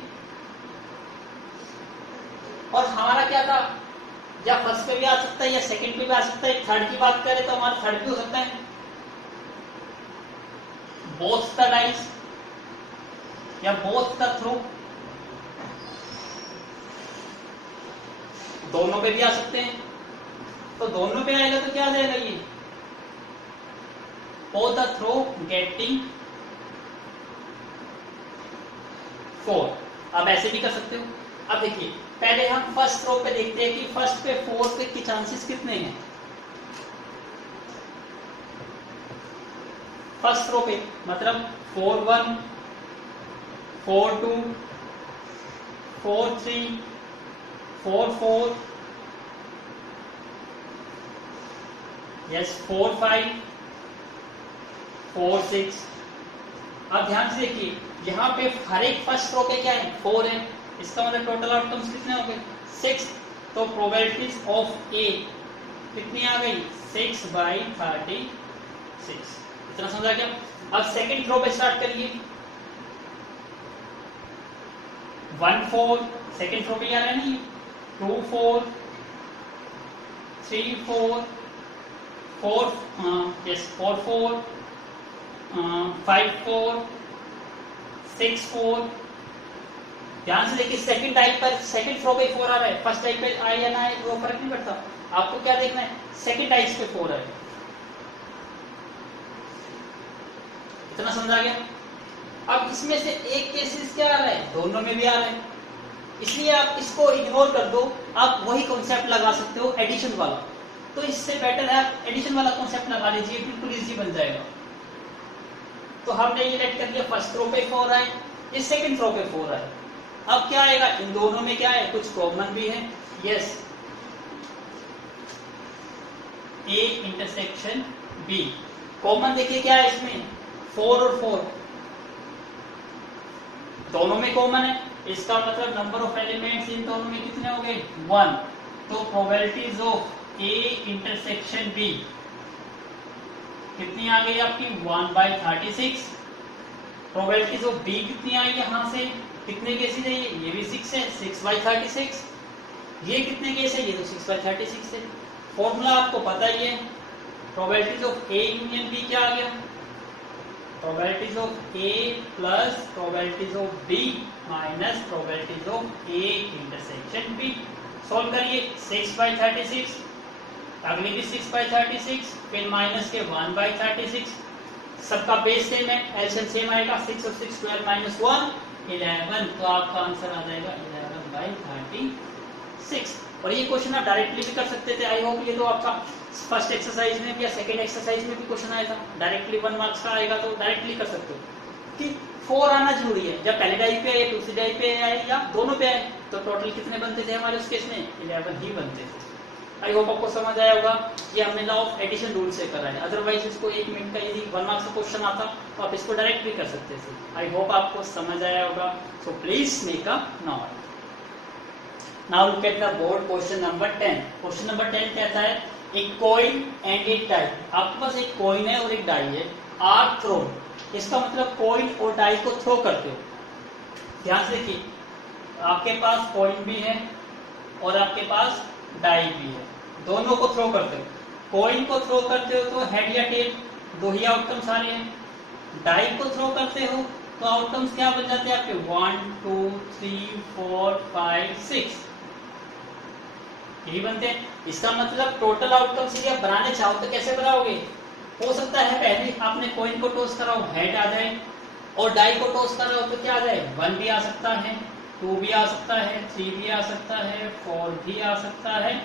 और हमारा क्या था? या फर्स्ट पे भी आ सकता है या सेकंड पे भी आ सकता है। थर्ड की बात करें तो हमारा थर्ड भी हो सकता है। बोथ द डाइस या बोथ द थ्रो, दोनों पे भी आ सकते हैं। तो दोनों पे आएगा तो क्या आ जाएगा? ये बोथ द थ्रो गेटिंग 4। आप ऐसे भी कर सकते हो। अब देखिए, पहले हम फर्स्ट थ्रो पे देखते हैं कि फर्स्ट पे 4 पे के चांसेस कितने हैं। फर्स्ट थ्रो पे मतलब 4 1 4 2 4 3 4 4, यस 4 5 4 6। अब ध्यान से देखिए, यहाँ पे हर एक फर्स्ट रो पे क्या है? 4 है। इसका मतलब टोटल आउटकम्स कितने हो गए? 6। तो प्रोबेबिलिटीज ऑफ ए कितनी आ गई? 6/36। इतना समझा क्या? अब सेकंड थ्रो पे स्टार्ट करिए। 1 4, सेकंड थ्रो पे आ रहा है नहीं। 2 4 3 4 4 यस 4 4 5 4 6 4 ध्यान से देखिए, सेकंड डाइट पर सेकंड फ्लो पे 4 आ रहा है, फर्स्ट डाइट पे आई या ना आए वो फर्क नहीं पड़ता। आपको क्या देखना है, सेकंड डाइट पे 4 है। इतना समझा गया। अब इसमें से एक केसेस क्या आ रहा है, दोनों में भी आ रहा है, इसलिए आप इसको इग्नोर कर दो, आप वही कॉन्सेप्ट लगा सकते हो एडिशन वाला। तो इससे बेटर है आप एडिशन वाला कॉन्सेप्ट लगा लीजिए, बिल्कुल इजी बन जाएगा। तो हमने ये लेट कर लिया, फर्स्ट रो पे 4 आए, ये सेकंड रो पे 4 आए। अब क्या आएगा, इन दोनों में क्या है, कुछ कॉमन भी है। Yes, A intersection B common. देखिए क्या है इसमें, 4 और 4 दोनों में कॉमन है, इसका मतलब नंबर ऑफ एलिमेंट्स इन दोनों में कितने हो गए, 1। तो probabilities of A intersection B कितनी आ गई आपकी, 1/36। प्रोबेबिलिटीज ऑफ बी कितनी आई यहां से, कितने केसेस है ये भी 6 है, 6/36। ये कितने केस है, ये तो 6/36 है। फॉर्मूला आपको पता ही है, probabilities of A union B क्या आ गया, probabilities of A plus probabilities of B minus probabilities of A intersection B. Solve करिए, 6/36, अगली भी 6/36, फिर माइनस के 1/36, सबका बेस सेम है, एलसीएम सेम आएगा, 6 और 6 12 माइनस 1 11। तो आपका आंसर आ जाएगा 11/36। और ये क्वेश्चन आप डायरेक्टली भी कर सकते थे। आई होप ये तो आपका फर्स्ट एक्सरसाइज में भी या सेकंड एक्सरसाइज में भी क्वेश्चन आया था, डायरेक्टली 1 मार्क्स का आएगा, तो डायरेक्टली कर सकते हो कि 4 आना जरूरी है। जब पहले डाई पे आए, दूसरी डाई पे आए या दोनों पे आए, तो टोटल कितने बनते थे हमारे उस केस में, 11 ही बनते थे। आई होप आपको समझ आया होगा, ये हमने लॉ ऑफ एडिशन रूल से करा है। अदरवाइज इसको 1 मिनट का यदि 1 मार्क्स का क्वेश्चन आता तो आप इसको डायरेक्ट भी कर सकते थे। आई होप आपको समझ आया होगा। सो please make a note. Now look at the board question number 10। Question number 10 कहता है, एक कॉइन एंड एक डाई। आपके पास एक कॉइन है और एक डाई है, आर थ्रोन। इसका मतलब कॉइन और डाई को थ्रो करते हो। ध्यान से देखिए, आपके पास कॉइन भी है और आपके पास डाई भी है, दोनों को थ्रो करते हो। कॉइन को थ्रो करते हो तो हेड या टेल, दो ही आउटकम्स आ रहे हैं। डाई को थ्रो करते हो तो आउटकम्स क्या बन जाते हैं आपके, 1 2 3 4 5 6 यही बनते हैं। इसका मतलब टोटल आउटकम्स यदि आप बनाने चाहो तो कैसे बनाओगे, हो सकता है पहले आपने कॉइन को टॉस कराओ, हेड आ जाए, और डाई को टॉस कराओ तो क्या आ जाए, 1 भी आ सकता है, 2 भी आ सकता है, 3 भी आ सकता है, 4 भी आ सकता है,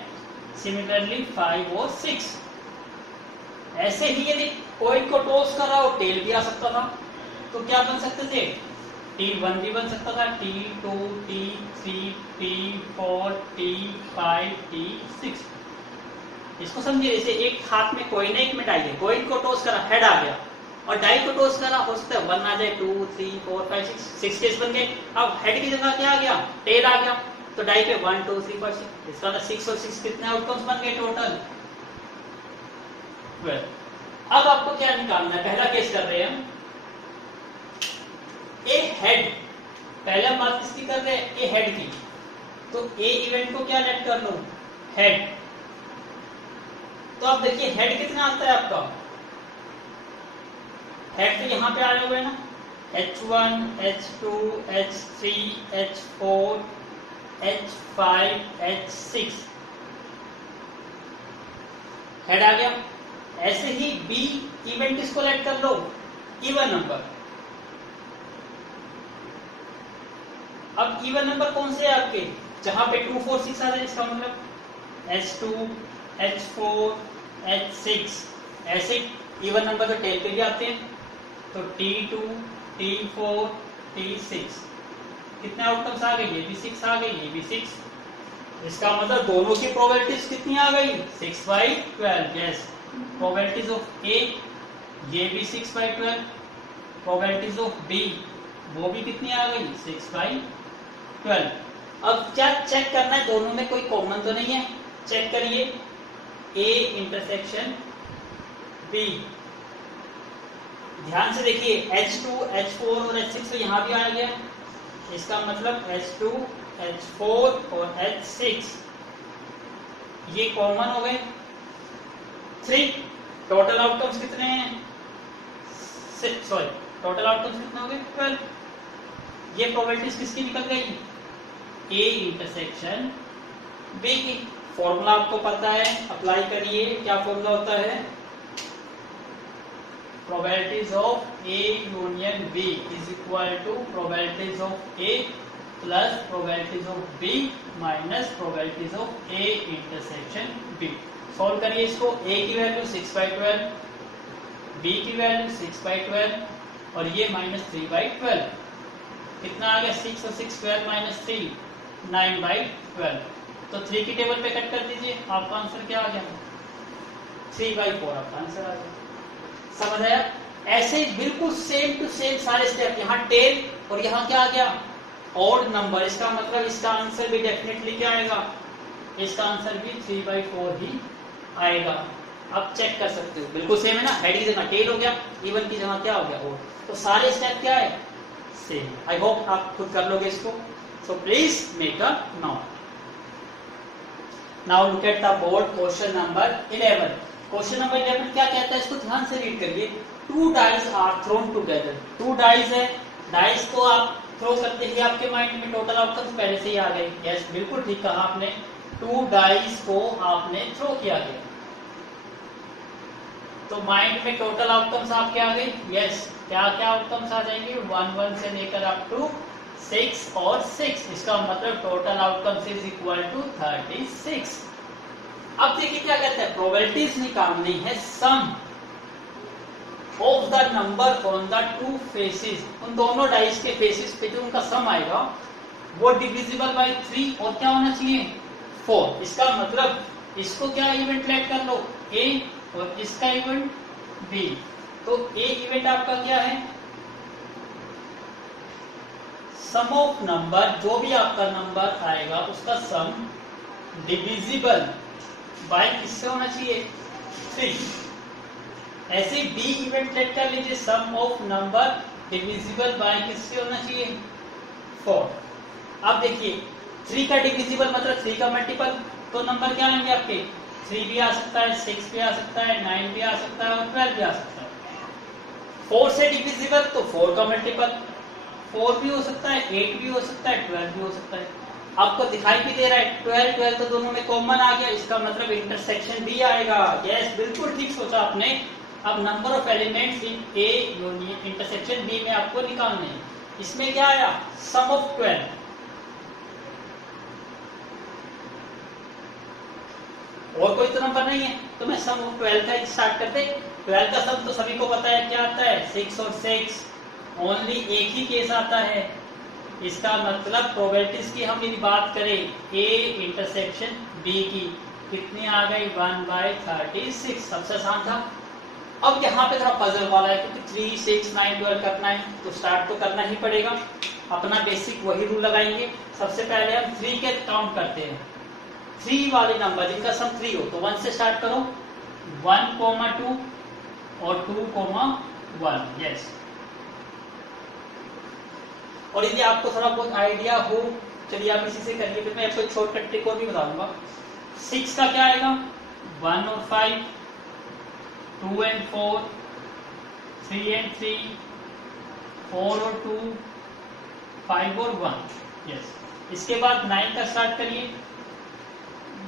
सिमिलरली 5 और 6। ऐसे ही यदि कॉइन को टॉस कराओ, टेल भी आ सकता था, तो क्या बन सकते थे, T1 भी बन सकता था, T2 T3 T4 T5 T6। इसको समझिए, जैसे एक हाथ में कॉइन है, एक में डाई है, कॉइन को टॉस करा, हेड आ गया, और डाई को टॉस करा, हो सकता है 1 आ जाए, 2 3 4 5 6 केस बन गए। अब हेड की जगह क्या आ गया, टेल आ गया, तो डाई पे 1 2 3 4 6, इसका मतलब 6 और 6 कितने आउटकम्स बन गए टोटल, 12। अब आपको क्या निकालना है, पहला केस कर रहे हैं हम, ए हेड, पहले हम बात किसकी कर रहे हैं, ए हेड की, तो ए इवेंट को क्या लेट कर लो, हेड। तो अब देखिए हेड कितना आता है आपका, हेड तो यहां पे आए हुए हैं ना, H1 H2 H3 H4 H5 H6 head आ गया। ऐसे ही बी इवेंट इसको लेट कर लो, इवन नंबर। अब इवन नंबर कौन से है आपके, जहां पे 2 4 6 आ जाए, इसका मतलब H2 H4 H6। ऐसे इवन नंबर तो टेल पे भी आते हैं, तो T2 T4 T6 कितने आउटकम्स आ गए, ये भी 6 आ गए, ये भी 6। इसका मतलब दोनों की प्रोबेबिलिटीज कितनी आ गई, 6/12। यस, प्रोबेबिलिटीज ऑफ ए ये भी 6/12, प्रोबेबिलिटीज ऑफ बी वो भी कितनी आ गई, 6/12। अब क्या चेक करना है, दोनों में कोई कॉमन तो नहीं है, चेक करिए, ए इंटरसेक्शन बी। ध्यान से देखिए, H2 H4 और H6 तो यहां भी आ गया, इसका मतलब H2 H4 और H6 ये कॉमन हो गए 3। टोटल आउटकम्स कितने हैं, सॉरी टोटल आउटकम्स कितने हो गए, 12। ये प्रोबेबिलिटीज किसकी निकल गई? ए इंटरसेक्शन बी की। फॉर्मूला आपको पता है, अप्लाई करिए। क्या फॉर्मूला होता है? Probabilities of A union B is equal to probabilities of A plus probabilities of B minus probabilities of A intersection B. Solve करिए इसको। ए की वैल्यू 6/12, बी की वैल्यू 6/12 और ये माइनस 3/12। कितना आ गया? 6 और 6 12 माइनस 3 9/12। तो 3 की टेबल पे कट कर दीजिए, आपका आंसर क्या आ गया? 3/4 आपका आंसर आ गया। समझ आया? ऐसे बिल्कुल सेम टू सेम सारे स्टेप। यहाँ 10 और यहाँ क्या आ गया? Odd number. इसका मतलब इसका आंसर भी डेफिनेटली क्या आएगा? इसका आंसर भी 3/4 ही आएगा। आप चेक कर सकते हो, बिल्कुल सेम है ना। हेड की जगह टेल हो गया, इवन की जगह क्या हो गया? ऑड। तो सारे स्टेप क्या है? सेम। आई होप आप खुद कर लोगे इसको। सो please make a note. Now look at the board question number 11। Question number 11 क्या कहता है? इसको ध्यान से रीड करिए। 2 dice are thrown together. 2 dice है, डाइस को आप थ्रो करते ही आपके माइंड में टोटल आउटकम्स पहले से ही आ गए। यस, बिल्कुल ठीक कहा आपने। 2 डाइस को आपने थ्रो किया गया तो माइंड में टोटल आउटकम्स आपके आ गए। यस, क्या क्या आउटकम्स आ जाएंगे? 1 1 से लेकर अप टू 6 और 6। इसका मतलब total outcomes is equal to 36। अब देखिए क्या कहते हैं? प्रोबेबिलिटीज निकालनी है sum of the number on the 2 faces. उन दोनों डाइस के फेसेस पे जो उनका सम आएगा वो डिविजिबल बाय 3 और क्या होना चाहिए? 4। इसका मतलब इसको क्या इवेंट लेट कर लो? ए और इसका इवेंट बी। तो ए इवेंट आपका क्या है? सम ऑफ नंबर, जो भी आपका नंबर आएगा उसका सम डिविजिबल बाय किससे होना चाहिए? 3। ऐसे डी इवेंट लेट कर लीजिए, सम ऑफ नंबर डिविजिबल बाय किससे होना चाहिए? 4। अब देखिए 3 का डिविजिबल मतलब 3 का मल्टीपल, तो नंबर क्या लेंगे आपके? 3 भी आ सकता है, 6 भी आ सकता है, 9 भी आ सकता है और 12 भी आ सकता है। 4 से डिविजिबल तो 4 का मल्टीपल 4 भी हो सकता है, 8 भी हो सकता है, 12 भी हो सकता है। आपको दिखाई भी दे रहा है 12 12 तो दोनों में कॉमन आ गया। इसका मतलब इंटरसेक्शन भी आएगा। यस, बिल्कुल ठीक सोचा आपने। अब number of elements in A union intersection B में आपको निकालने हैं। इसमें क्या आया? Sum of 12। और कोई तो नंबर नहीं है तो मैं सम ऑफ 12 का स्टार्ट करते। 12 का सम तो सभी को पता है क्या आता है? 6 और 6। ओनली एक ही केस आता है। इसका मतलब प्रोबेबिलिटीज की हम यदि बात करें ए इंटरसेक्शन बी की, कितनी आ गई? 1/36। सबसे आसान था। अब यहाँ पे थोड़ा पजल वाला है क्योंकि 3 6 9 12 करना है तो स्टार्ट तो करना ही पड़ेगा। अपना बेसिक वही रूल लगाएंगे। सबसे पहले हम 3 के काउंट करते हैं। 3 वाले नंबर जिनका सम 3 हो तो 1 से स्टार्ट करो। 1, 2 और 2, 1। यस। और यदि आपको थोड़ा बहुत आइडिया हो, चलिए आप इसी से करिए। फिर मैं आपको एक शॉर्टकट ट्रिक और भी बताऊंगा। 6 का क्या आएगा? 1 और 5, 2 and 4, 3 and 3, 4 और 2, 5 और 1। यस। इसके बाद 9 का स्टार्ट करिए।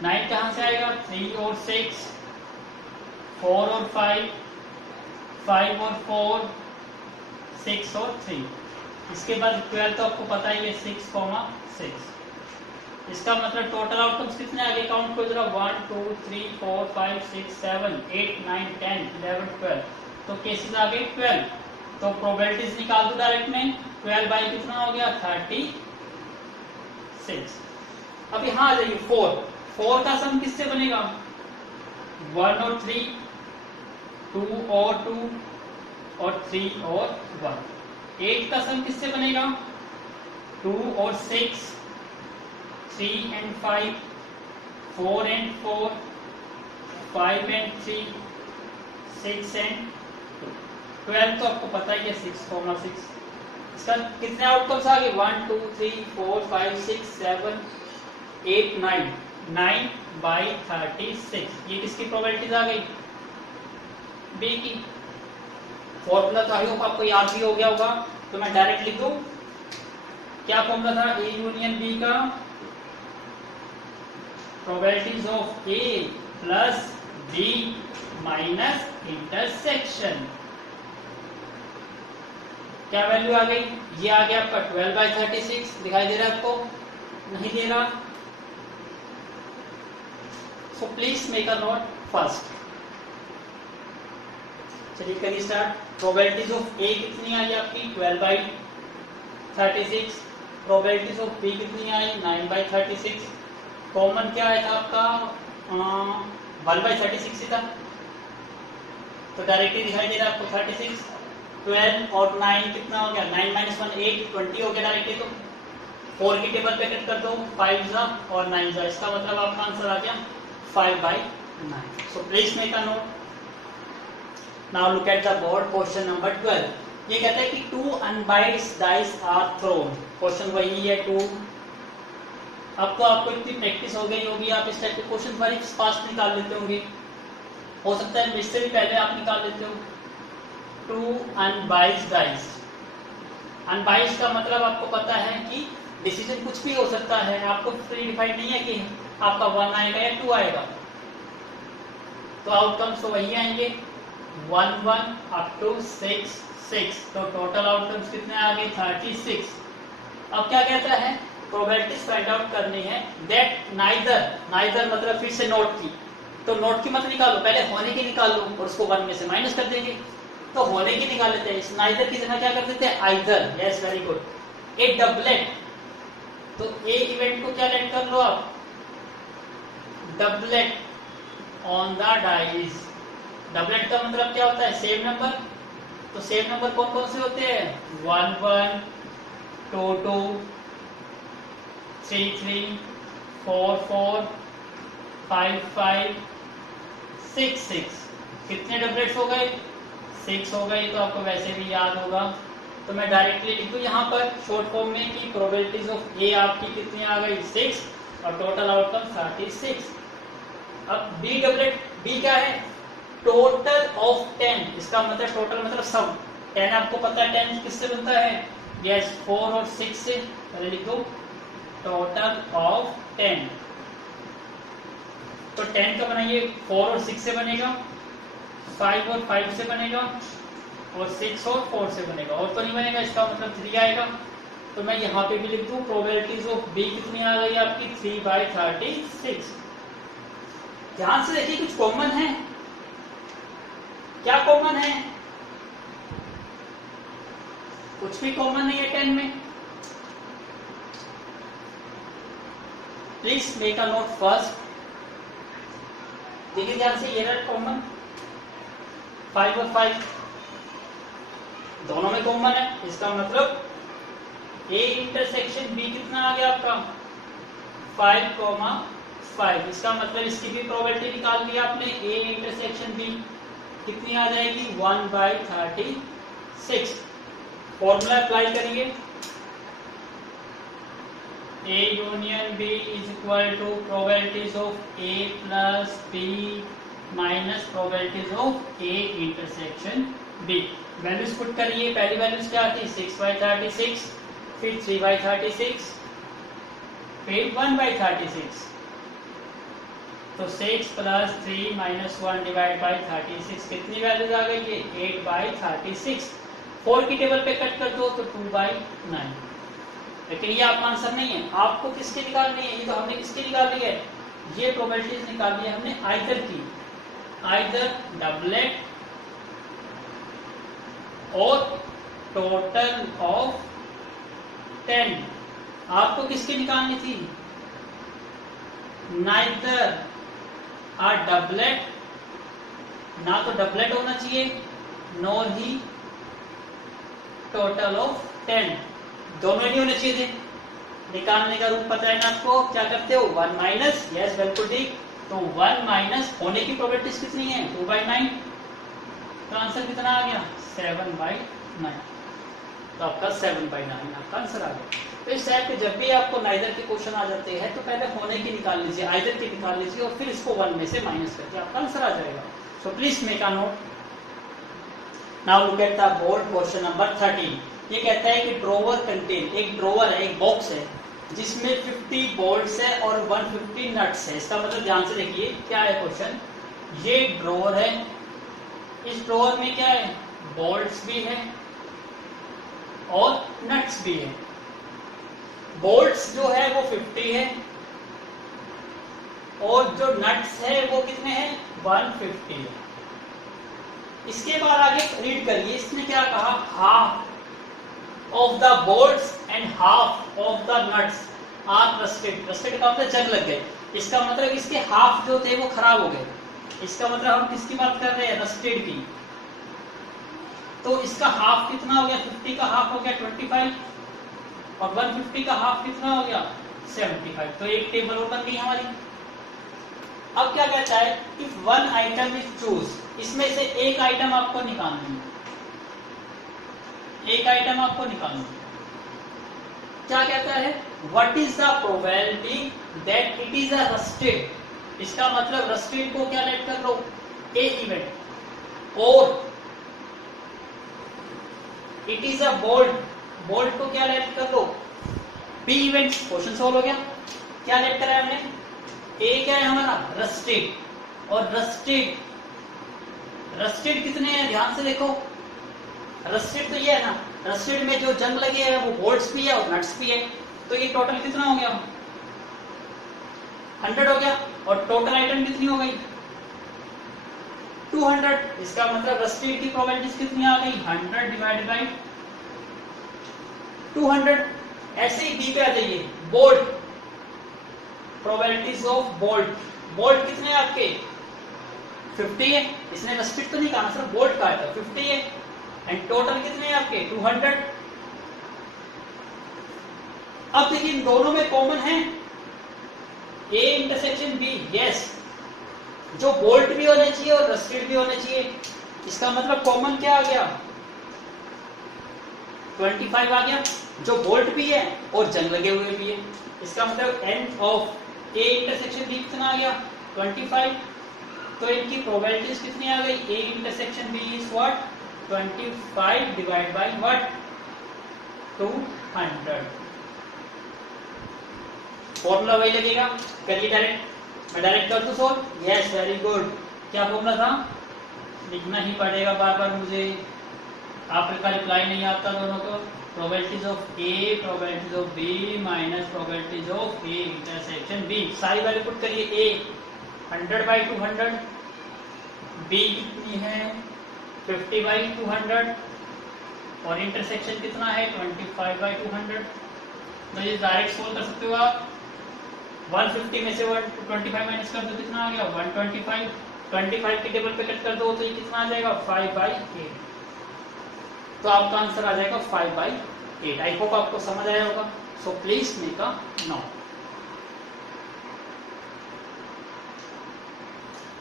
9 कहां से आएगा? 3 और 6, 4 और 5, 5 और 4, 6 और 3। इसके बाद 12 तो आपको पता ही है, 6, 6। इसका मतलब टोटल आउटकम्स कितने आगे? काउंट करो जरा। 1 2 3 4 5 6 7 8 9 10 11 12। तो केसेस आ गए 12। तो प्रोबेबिलिटीज निकाल दो डायरेक्ट में। 12 बाई कितना हो गया? 36। अब यहां आ जाइए 4 का सम किससे बनेगा? 1 और 3, 2 और 2 और 3 और 1। 8 का सम किससे बनेगा? 2 और 6, 3 and 5, 4 and 4, 5 and 3, 6 and 2। 12 तो आपको पता ही है 6, 6। इसका कितने आउटकम्स आ गए? 1 2 3 4 5 6 7 8 9। 9/36। ये किसकी प्रोबेबिलिटीज आ गई? बी की। फॉर्मूला तो आई होप आपको याद भी हो गया होगा, तो मैं डायरेक्ट लिख दूं क्या फॉर्मूला था ए यूनियन बी का? Probabilities of A plus B minus intersection. क्या वैल्यू आ गई? ये आ गया आपका 12/36। दिखाई दे रहा है आपको? नहीं दे रहा? सो please make a node first. चलिए करिए स्टार्ट। प्रोबेबिलिटीज ऑफ ए कितनी आई आपकी? 12/36। प्रोबेबिलिटीज ऑफ बी कितनी आई? 9/36। कॉमन क्या आया था आपका? 1/36 ही था, तो डायरेक्टली दिखाई दे रहा है आपको 36। 12 और 9 कितना हो गया? 9 - 1 8, 20 हो गया डायरेक्टली। तो 4 की टेबल पे कट कर दो, 5 जा और 9 जा, इसका मतलब आपका आंसर आ गया 5/9। सो please make a note. Now look at the board. Question number 12। ये कहता है कि 2 अनबाइट्स डाइस आर थ्रोन। क्वेश्चन वही है 2। आपको इतनी प्रैक्टिस हो गई होगी, आप इस टाइप के क्वेश्चन बड़ी फास्ट निकाल लेते होंगे। हो सकता है इससे भी पहले आप निकाल लेते हो। 2 अनबाइट्स डाइस। अनबाइट्स का मतलब आपको पता है कि डिसीजन कुछ भी हो सकता है, आपको प्री डिफाइंड नहीं है कि आपका 1 आएगा या 2 आएगा। तो आउटकम्स तो वही आएंगे 1 1 अप टू 6 6। तो टोटल आउटकम्स कितने आ गए? 36। अब क्या कहता है? प्रोबेबिलिटीज फाइंड आउट करनी है दैट नाइदर मतलब फिर से नोट की, तो नोट की मत निकालो, पहले होने की निकाल लो और उसको 1 में से माइनस कर देंगे। तो होने की निकाल लेते हैं, इस नाइदर की जगह क्या कर देते हैं? Either. Yes very good. A doublet, तो ए इवेंट को क्या लेट कर लो आप? Doublet on the dice. Doublet का मतलब क्या होता है? Same number. तो सेम नंबर कौन कौन से होते हैं? 1 1 2 2 3 3 4 4 5 5 6 6। कितने डबलेट्स हो गए? 6 हो गए। तो आपको वैसे भी याद होगा, तो मैं डायरेक्टली लिख दूं यहाँ पर शॉर्ट फॉर्म में कि प्रोबेबिलिटीज ऑफ ए आपकी कितनी आ गई? 6 और टोटल आउटकम 36। अब बी डबलेट, बी क्या है? Total of 10। इसका मतलब टोटल मतलब सम। 10 आपको पता है 10 किससे बनता है? यस 4 और 6 से। पहले लिख दो टोटल ऑफ 10। तो 10 का बनाइए 4 और 6 से बनेगा, 5 और 5 से बनेगा और 6 और 4 से बनेगा, और तो नहीं बनेगा। इसका मतलब 3 आएगा। तो मैं यहाँ पे भी लिख दूं प्रोबेबिलिटीज ऑफ बी कितनी आ गई आपकी? 3/36। ध्यान से देखिए कुछ कॉमन है। क्या कॉमन है? कुछ भी कॉमन नहीं है 10 में। Please make a node first. देखिए ध्यान से, ये रहा कॉमन 5 और 5 दोनों में कॉमन है। इसका मतलब ए इंटरसेक्शन बी कितना आ गया आपका? 5, 5। इसका मतलब इसकी भी प्रोबेबिलिटी निकाल दी आपने। ए इंटरसेक्शन बी कितनी आ जाएगी? 1/36। फॉर्मूला अप्लाई करिए। A union B is equal to probabilities of A plus B minus probabilities of A intersection B. Values put करिए। पहली वैल्यूज क्या आती है? 6/36, फिर 3/36, फिर 1/36। तो 6 + 3 - 1 डिवाइड बाई 36 कितनी वैल्यूज आ गई? ये 8/36। 4 की टेबल पे कट कर दो तो 2/9। लेकिन ये आपका आंसर नहीं है। आपको किसकी निकालनी है? ये तो हमने किसकी निकाल ली है? ये प्रोबेबिलिटीज निकालनी है हमने आइदर की, आइदर डबलेट और टोटल ऑफ 10। आपको किसकी निकालनी थी? नाइदर आ डबलेट, ना तो डबलेट होना चाहिए नॉर ही टोटल ऑफ 10। दोनों नहीं होने चाहिए थे। निकालने का रूप पता है ना आपको? क्या करते हो? 1 माइनस। यस बिल्कुल ठीक। तो 1 माइनस होने की प्रोबेबिलिटीज कितनी है? 2/9। तो आंसर कितना आ गया? 7/9। तो आपका 7/9 आपका आंसर आ गया। तो इस टाइप के जब भी आपको नाइदर के क्वेश्चन आ जाते हैं तो पहले होने की निकाल लीजिए, आइदर की निकाल लीजिए और फिर इसको 1 में से माइनस करके आपका आंसर आ जाएगा। सो please make a note. Now look at the board. Question number 13। ये कहता है कि ड्रॉवर कंटेन, एक ड्रॉवर है, एक बॉक्स है जिसमें 50 बोल्ट्स है और 150 नट्स है। इसका मतलब ध्यान से देखिए क्या है क्वेश्चन। ये ड्रॉवर है, इस ड्रॉवर में क्या है, बोल्ट्स भी है और नट्स भी है। बोल्ट्स जो है वो 50 है और जो नट्स है वो कितने हैं, 150 है। इसके बाद आगे रीड करिए, इसने क्या कहा, half of the bolts and half of the nuts are rusted. Rusted का मतलब जंग लग गए। इसका मतलब इसके हाफ जो थे वो खराब हो गए। इसका मतलब हम किसकी बात कर रहे हैं, रस्टेड की। तो इसका हाफ कितना हो गया, 50 का हाफ हो गया 25 और 150 का हाफ कितना हो गया, 75। तो एक टेबल और बन गई हमारी। अब क्या कहता है, if one item is choose, इसमें से एक आइटम आपको निकालनी है, एक आइटम आपको निकालनी है। क्या कहता है, what is the probability that it is a rusted. इसका मतलब रस्टेड को क्या लेट कर लो, ए इवेंट, और it is a bolt, bolt को क्या लेट कर लो, बी इवेंट। क्वेश्चन सॉल्व हो गया। क्या लेट करा है हमने, ए क्या है हमारा, रस्टेड, और रस्टेड, रस्टेड कितने हैं, ध्यान से देखो। रस्टेड तो ये है ना, रस्टेड में जो जंग लगे हैं वो बोल्ट्स भी है और नट्स भी है। तो ये टोटल कितना हो गया, 100 हो गया। और टोटल आइटम कितनी हो गई, 200। इसका मतलब रस्टेड की प्रोबेबिलिटीज कितनी आ गई, 100 डिवाइडेड बाई 200। ऐसे ही बी पे आ जाइए, bolt, probabilities of bolt. Bolt कितने हैं आपके, 50 है। इसने रस्टेड तो नहीं कहा, सिर्फ बोल्ट का है, 50 है। एंड टोटल कितने हैं आपके, 200। अब देखिए इन दोनों में कॉमन है ए इंटरसेक्शन बी, यस। जो बोल्ट भी होने चाहिए और रस्टेड भी होने चाहिए। इसका मतलब कॉमन क्या आ गया, 25 आ गया। जो बोल्ट भी है और जंग लगे हुए भी है। इसका मतलब and of A intersection B कितना आ गया, 25। तो इनकी प्रोबेबिलिटीज कितनी आ गई, A intersection B is what, 25 divide by what, 200। Formula वही लगेगा, करिए डायरेक्ट। मैं डायरेक्ट कर दूं सॉल्व, यस वेरी गुड। क्या फॉर्मूला था, लिखना ही पड़ेगा बार बार मुझे, आपका रिप्लाई नहीं आता दोनों को। Probabilities of A, probabilities of B minus probabilities of A intersection B. सारी वैल्यू पुट करिए। ए 100 बाई 200, बी कितनी है 50 बाई 200 और इंटरसेक्शन कितना है 25 बाई 200। तो ये डायरेक्ट सोल्व कर सकते हो आप। 150 में से 125 माइनस कर दो, कितना आ गया 125। 25 की टेबल पे कट कर दो तो ये कितना आ जाएगा 5/8। तो आपका आंसर आ जाएगा 5/8। आई होप आपको समझ आया होगा। सो please make a note.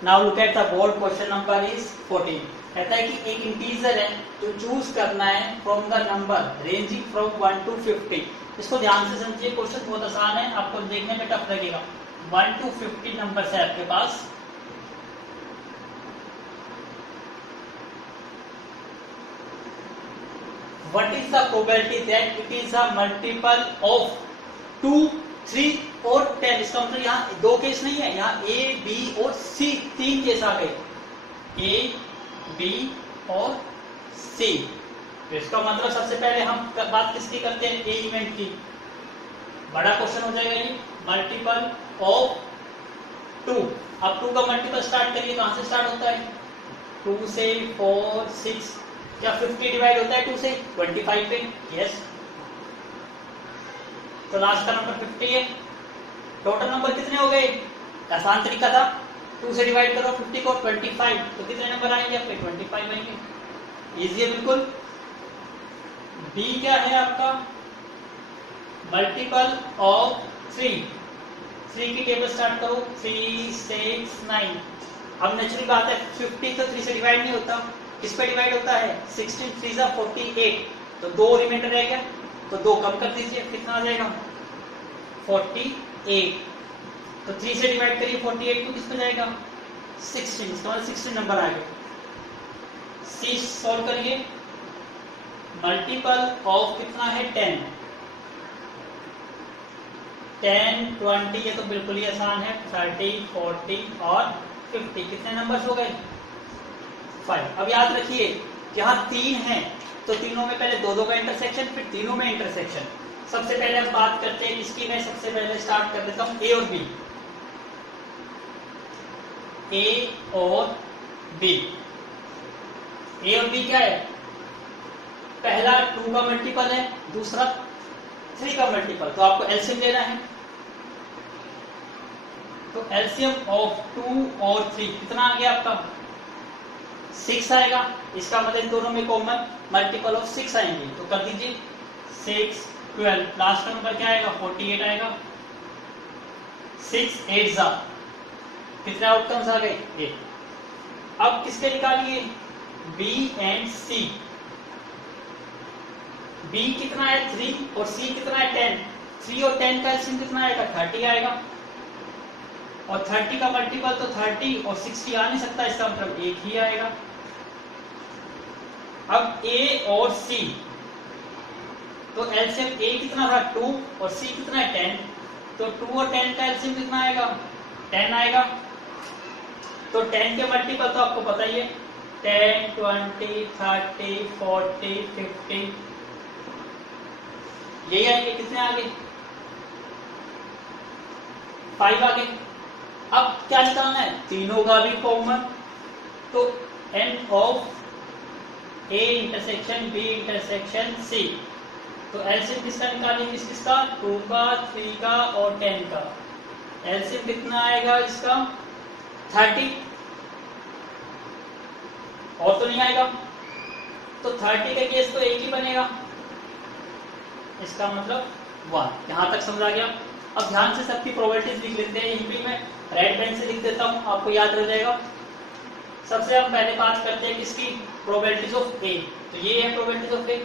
Now look at the board, question number is 14। कहता है कि एक इंटीजर है जो चूज करना है from the number ranging from 1 to 50। इसको ध्यान से समझिए, क्वेश्चन बहुत आसान है, आपको देखने में टफ लगेगा। 1 to 50 नंबर है आपके पास। What is the probability that it is a multiple of 2, 3 और 10? इसका मतलब यहाँ दो केस नहीं है, यहाँ A, B और C तीन केस आ गए, A, B और C। तो इसका मतलब सबसे पहले हम बात किसकी करते हैं, A इवेंट की। बड़ा क्वेश्चन हो जाएगा ये, मल्टीपल ऑफ 2। अब 2 का मल्टीपल स्टार्ट करिए, कहां से स्टार्ट होता है, 2 से 4, 6। क्या 50 डिवाइड होता है 2 से, 25 पे, यस। तो लास्ट का नंबर 50 है। टोटल नंबर कितने हो गए, आसान तरीका था, 2 से डिवाइड करो 50 को, 25। तो कितने नंबर आएंगे आपके, 25 आएंगे। इजी है बिल्कुल। बी क्या है आपका, मल्टीपल ऑफ 3। 3 की टेबल स्टार्ट करो, 3, 6, 9। अब नेचुरल बात है 50 तो 3 से डिवाइड नहीं होता, किस पे डिवाइड होता है, 16 3 जा 48। तो 2 रिमाइंडर रह गया, तो 2 कम कर दीजिए, कितना आ जाएगा 48। तो 3 से डिवाइड करिए 48 को, किस पे जाएगा 16, इसका मतलब 16 नंबर आ गया। सी सॉल्व करिए, मल्टीपल ऑफ कितना है 10, 10, 20, ये तो बिल्कुल ही आसान है, 30, 40 और 50, कितने नंबर्स हो गए 5। अब याद रखिए यहाँ 3 है तो तीनों में पहले दो का इंटरसेक्शन, फिर तीनों में इंटरसेक्शन। सबसे पहले हम बात करते हैं इसकी, मैं सबसे पहले स्टार्ट कर देता हूँ ए और बी। ए और बी, ए और बी क्या है, पहला 2 का मल्टीपल है, दूसरा 3 का मल्टीपल, तो आपको एलसीएम लेना है। तो एलसीएम ऑफ 2 और 3 कितना आ गया आपका 6 आएगा। इसका मतलब दोनों में कॉमन मल्टीपल ऑफ 6 आएंगे, तो कर दीजिए 6, 12, लास्ट नंबर क्या आएगा 48 आएगा। 6, 8 जा, कितने आउटकम्स आ गए 8। अब किसके निकालिए बी एंड सी। बी कितना है 3 और सी कितना है 10। 3 और 10 का एलसीएम कितना आएगा 30 आएगा, और 30 का मल्टीपल तो 30 और 60 आ नहीं सकता, इसका मतलब 1 ही आएगा। अब ए और सी, तो एलसीएम ए कितना था 2 और सी कितना है 10, तो 2 और 10 का एलसीएम कितना आएगा 10 आएगा। तो 10 के मल्टीपल तो आपको पता ही है 10, 20, 30, 40, 50, यही आएंगे। कितने आगे 5 आगे। अब क्या निकालना है, तीनों का भी कॉमन, तो n of A intersection B intersection C, तो एलसीएम किसका निकालेंगे, किसका 2 का 3 का और 10 का। एलसीएम कितना आएगा इसका 30, और तो नहीं आएगा, तो 30 का केस तो एक ही बनेगा, इसका मतलब 1। यहां तक समझ आ गया। अब ध्यान से सबकी प्रोबेबिलिटीज लिख लेते हैं, यहीं पे मैं रेड पेन से लिख देता हूं, आपको याद रह जाएगा। सबसे हम पहले बात करते हैं किसकी, प्रोबेबिलिटीज ऑफ ए। तो ये है probabilities of A,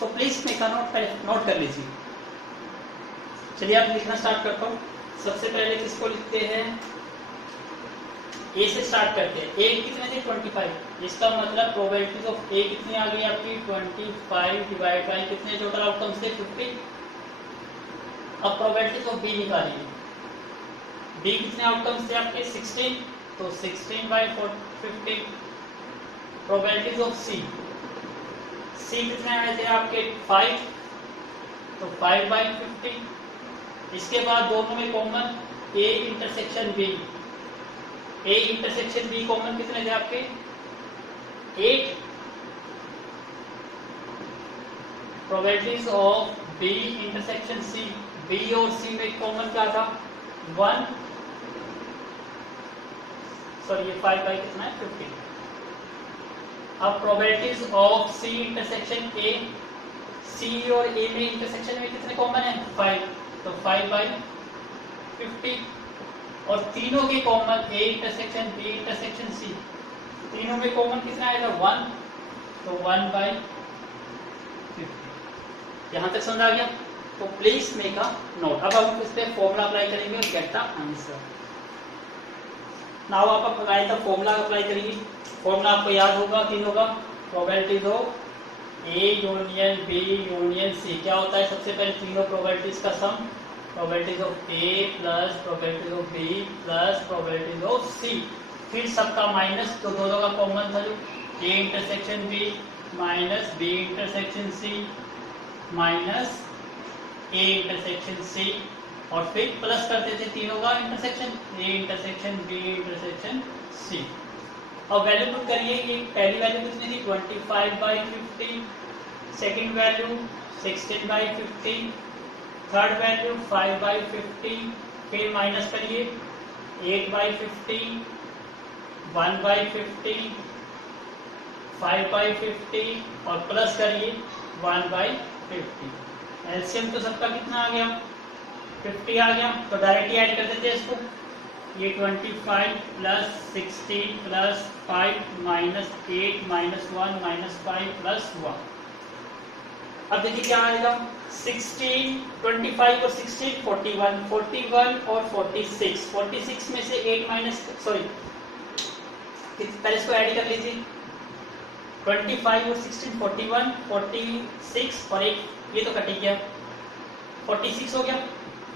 so please make a note, पहले नोट कर लीजिए। चलिए आप लिखना स्टार्ट करता हूँ। सबसे पहले किसको लिखते हैं, ए से स्टार्ट करते हैं। ए कितने थे 25, इसका मतलब प्रोबेबिलिटीज ऑफ ए कितनी आ गई आपकी 25 डिवाइड बाई कितने टोटल आउटकम्स थे 50। अब प्रोबेबिलिटीज ऑफ बी निकालिए। बी कितने आउटकम्स थे आपके 16, तो 16 बाई 50। प्रोबेबिलिटीज ऑफ सी, सी कितने आए थे आपके 5, तो 5 बाई 50। इसके बाद दोनों में common A intersection B, A intersection B common कितने थे आपके 8। Probabilities of B intersection C, B और सी में कॉमन क्या था 1, सॉरी ये 5 बाई कितना है 50। अब probabilities of C intersection A, C और ए में इंटरसेक्शन में कितने कॉमन है 5, तो 5 बाई 50। और तीनों के common A intersection B intersection C, तीनों में कॉमन कितना आएगा 1, तो 1 बाई 50। यहां तक समझ आ गया, तो प्लीज मेक अ नोट। अब हम इस पे फॉर्मूला अप्लाई करेंगे और गेट द आंसर। नाउ आप अप्लाई द फॉर्मूला अप्लाई करेंगे। फॉर्मूला आपको याद होगा तीनों का, probabilities of A union B union C क्या होता है, सबसे पहले तीनों प्रोबेबिलिटीज का sum, probabilities of A plus probabilities of B plus probabilities of C, फिर सबका माइनस, तो दोनों का कॉमन था जो A intersection B minus B intersection C minus A intersection C, और फिर प्लस करते थे तीनों का intersection, A intersection B intersection C. अब वैल्यू पुट करिए, ये पहली वैल्यू कितनी थी 25 by 50, second value 16 by 50, third value 5 by 50, फिर माइनस करिए 8 बाई 50, 1 बाई 50, 5 बाई 50 और प्लस करिए 1 बाई 50। एलसीएम तो सबका कितना आ गया 50 आ गया, तो डायरेक्टली ऐड कर देते हैं इसको। ये 25 plus 16 plus 5 minus 8 minus 1 minus 5 plus 1। अब देखिए क्या आएगा 16, 25 और 16 41, 41 और 46, 46 में से 8 माइनस, सॉरी पहले इसको ऐड कर लीजिए, 25 और 16 41, 46 और 8 ये तो कट गया, 46 हो गया,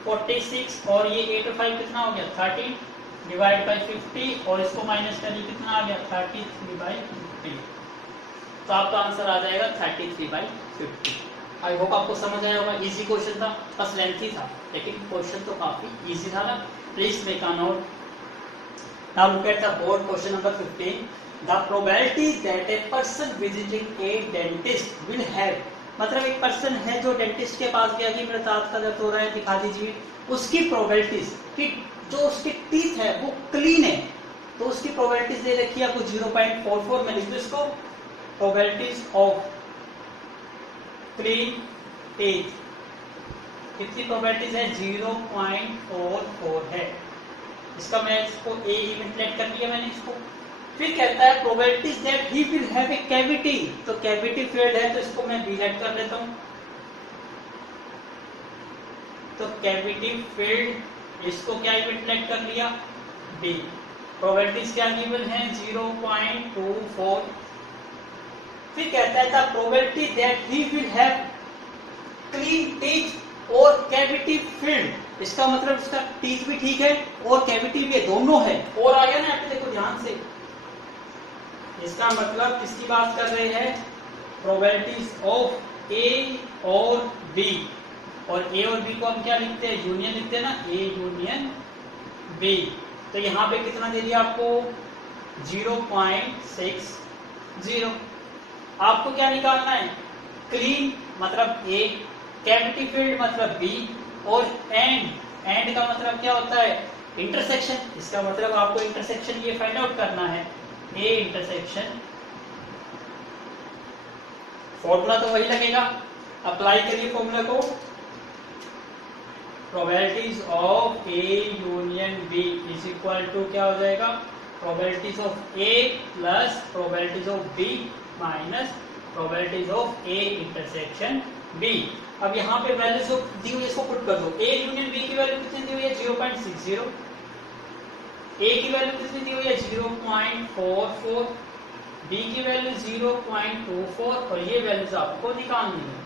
46 और ये 8 और 5 कितना हो गया 30 डिवाइड बाई 50 और इसको माइनस करिए कितना आ गया 33/50। तो आपका आंसर आ जाएगा 33/50। आई होप आपको समझ आया होगा। इजी क्वेश्चन था, बस लेंथी था, लेकिन क्वेश्चन तो काफी इजी था ना। Please make a note. Now look at the board question number 15। The probability that a person visiting A dentist will have, मतलब एक पर्सन है जो डेंटिस्ट के पास गया कि मेरे दांत का दर्द हो रहा है दिखा दीजिए, उसकी प्रोबेबिलिटीज कि जो उसके टीथ है वो क्लीन है, तो उसकी प्रोबेबिलिटीज दे रखी है आपको 0.44 में लिख दो इसको, प्रोबेबिलिटीज ऑफ क्लीन टीथ कितनी प्रोबेबिलिटीज है 0.44 है। इसका मैं इसको ए इवेंटलेट कर लिया मैंने इसको। फिर कहता है probabilities that he will have a cavity, तो कैविटी फील्ड है तो इसको मैं बी लेट कर लेता हूं। तो कैविटी फील्ड इसको क्या इवेंटलेट कर लिया बी। प्रोबेबिलिटीज क्या गिवन है 0.24। फिर कहता है the probability that he will have clean teeth और कैविटी फील्ड, इसका मतलब इसका टीथ भी ठीक है और कैविटी भी है, दोनों है। और आ गया ना यहाँ पे देखो ध्यान से, इसका मतलब किसकी बात कर रहे हैं प्रोबेबिलिटीज ऑफ ए और बी, और ए और बी को हम क्या लिखते हैं यूनियन लिखते हैं ना, ए यूनियन बी। तो यहाँ पे कितना दे दिया आपको 0.60। आपको क्या निकालना है क्लीन मतलब ए, कैविटी फील्ड मतलब बी, और एंड का मतलब क्या होता है इंटरसेक्शन, इसका मतलब आपको इंटरसेक्शन ये फाइंड आउट करना है ए इंटरसेक्शन। फॉर्मूला तो वही लगेगा, अप्लाई करिए फॉर्मूला को, probabilities of A union B is equal to क्या हो जाएगा probabilities of A plus probabilities of B minus probabilities of A intersection B. अब यहाँ पे वैल्यूज दी हुई इसको पुट कर दो, ए यूनियन बी की वैल्यू कितनी दी हुई है 0.60, ए की वैल्यू कितनी दी हुई है 0.44, बी की वैल्यू 0.24 और ये वैल्यूज आपको निकालनी है।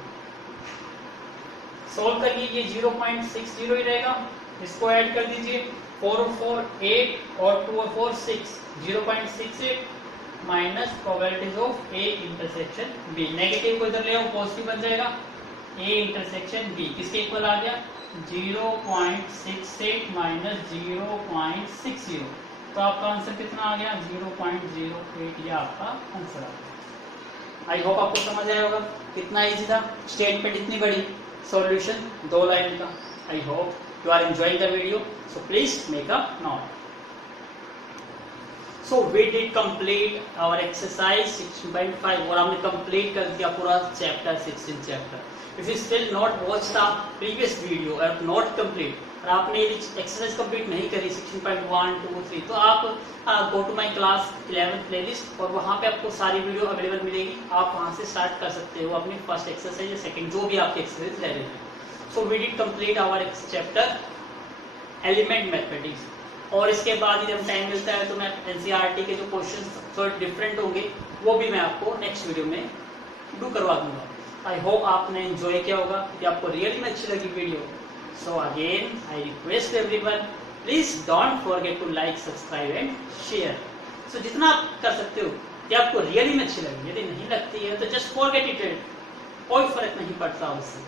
सोल्व करिए, ये 0.60 ही रहेगा, इसको ऐड कर दीजिए 4 और 4 8 और 2 और 4 6, 0.68 minus probabilities of A intersection B. Negative को इधर ले आओ, पॉजिटिव बन जाएगा, ए इंटरसेक्शन बी किसके इक्वल आ गया 0.68 माइनस 0.60। तो आपका आंसर कितना आ गया 0.08, ये आपका आंसर आ गया। आई होप आपको समझ आया होगा, कितना इजी था, स्टेटमेंट इतनी बड़ी, सॉल्यूशन 2 लाइन का। I hope you are enjoying the video, so please make a note. So we did complete our exercise 16.5 और हमने कंप्लीट कर दिया पूरा chapter 16 chapter. If you still not watch the previous video और not complete, और आपने exercise complete नहीं करी 16.1 2 3, तो आप go to my class 11 playlist और वहां पे आपको सारी वीडियो अवेलेबल मिलेगी, आप वहां से स्टार्ट कर सकते हो अपनी फर्स्ट एक्सरसाइज या सेकंड जो भी आपकी एक्सरसाइज रह रही है। So we did complete our chapter element mathematics, और इसके बाद जब टाइम मिलता है तो मैं एनसीईआरटी के जो क्वेश्चन थोड़े डिफरेंट होंगे वो भी मैं आपको नेक्स्ट वीडियो में डू करवा दूंगा। आई होप आपने एंजॉय किया होगा, कि आपको रियली में अच्छी लगी video. So again I request everyone, please don't forget to like subscribe and share. So जितना आप कर सकते हो कि आपको रियली में अच्छी लगी, यदि नहीं लगती है तो जस्ट फॉरगेट इट, कोई फर्क नहीं पड़ता उससे।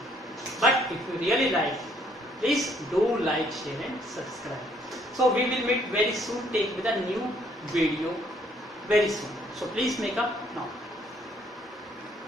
But if you really like, please do like share and subscribe. So we will meet very soon with a new video very soon. So please make up now.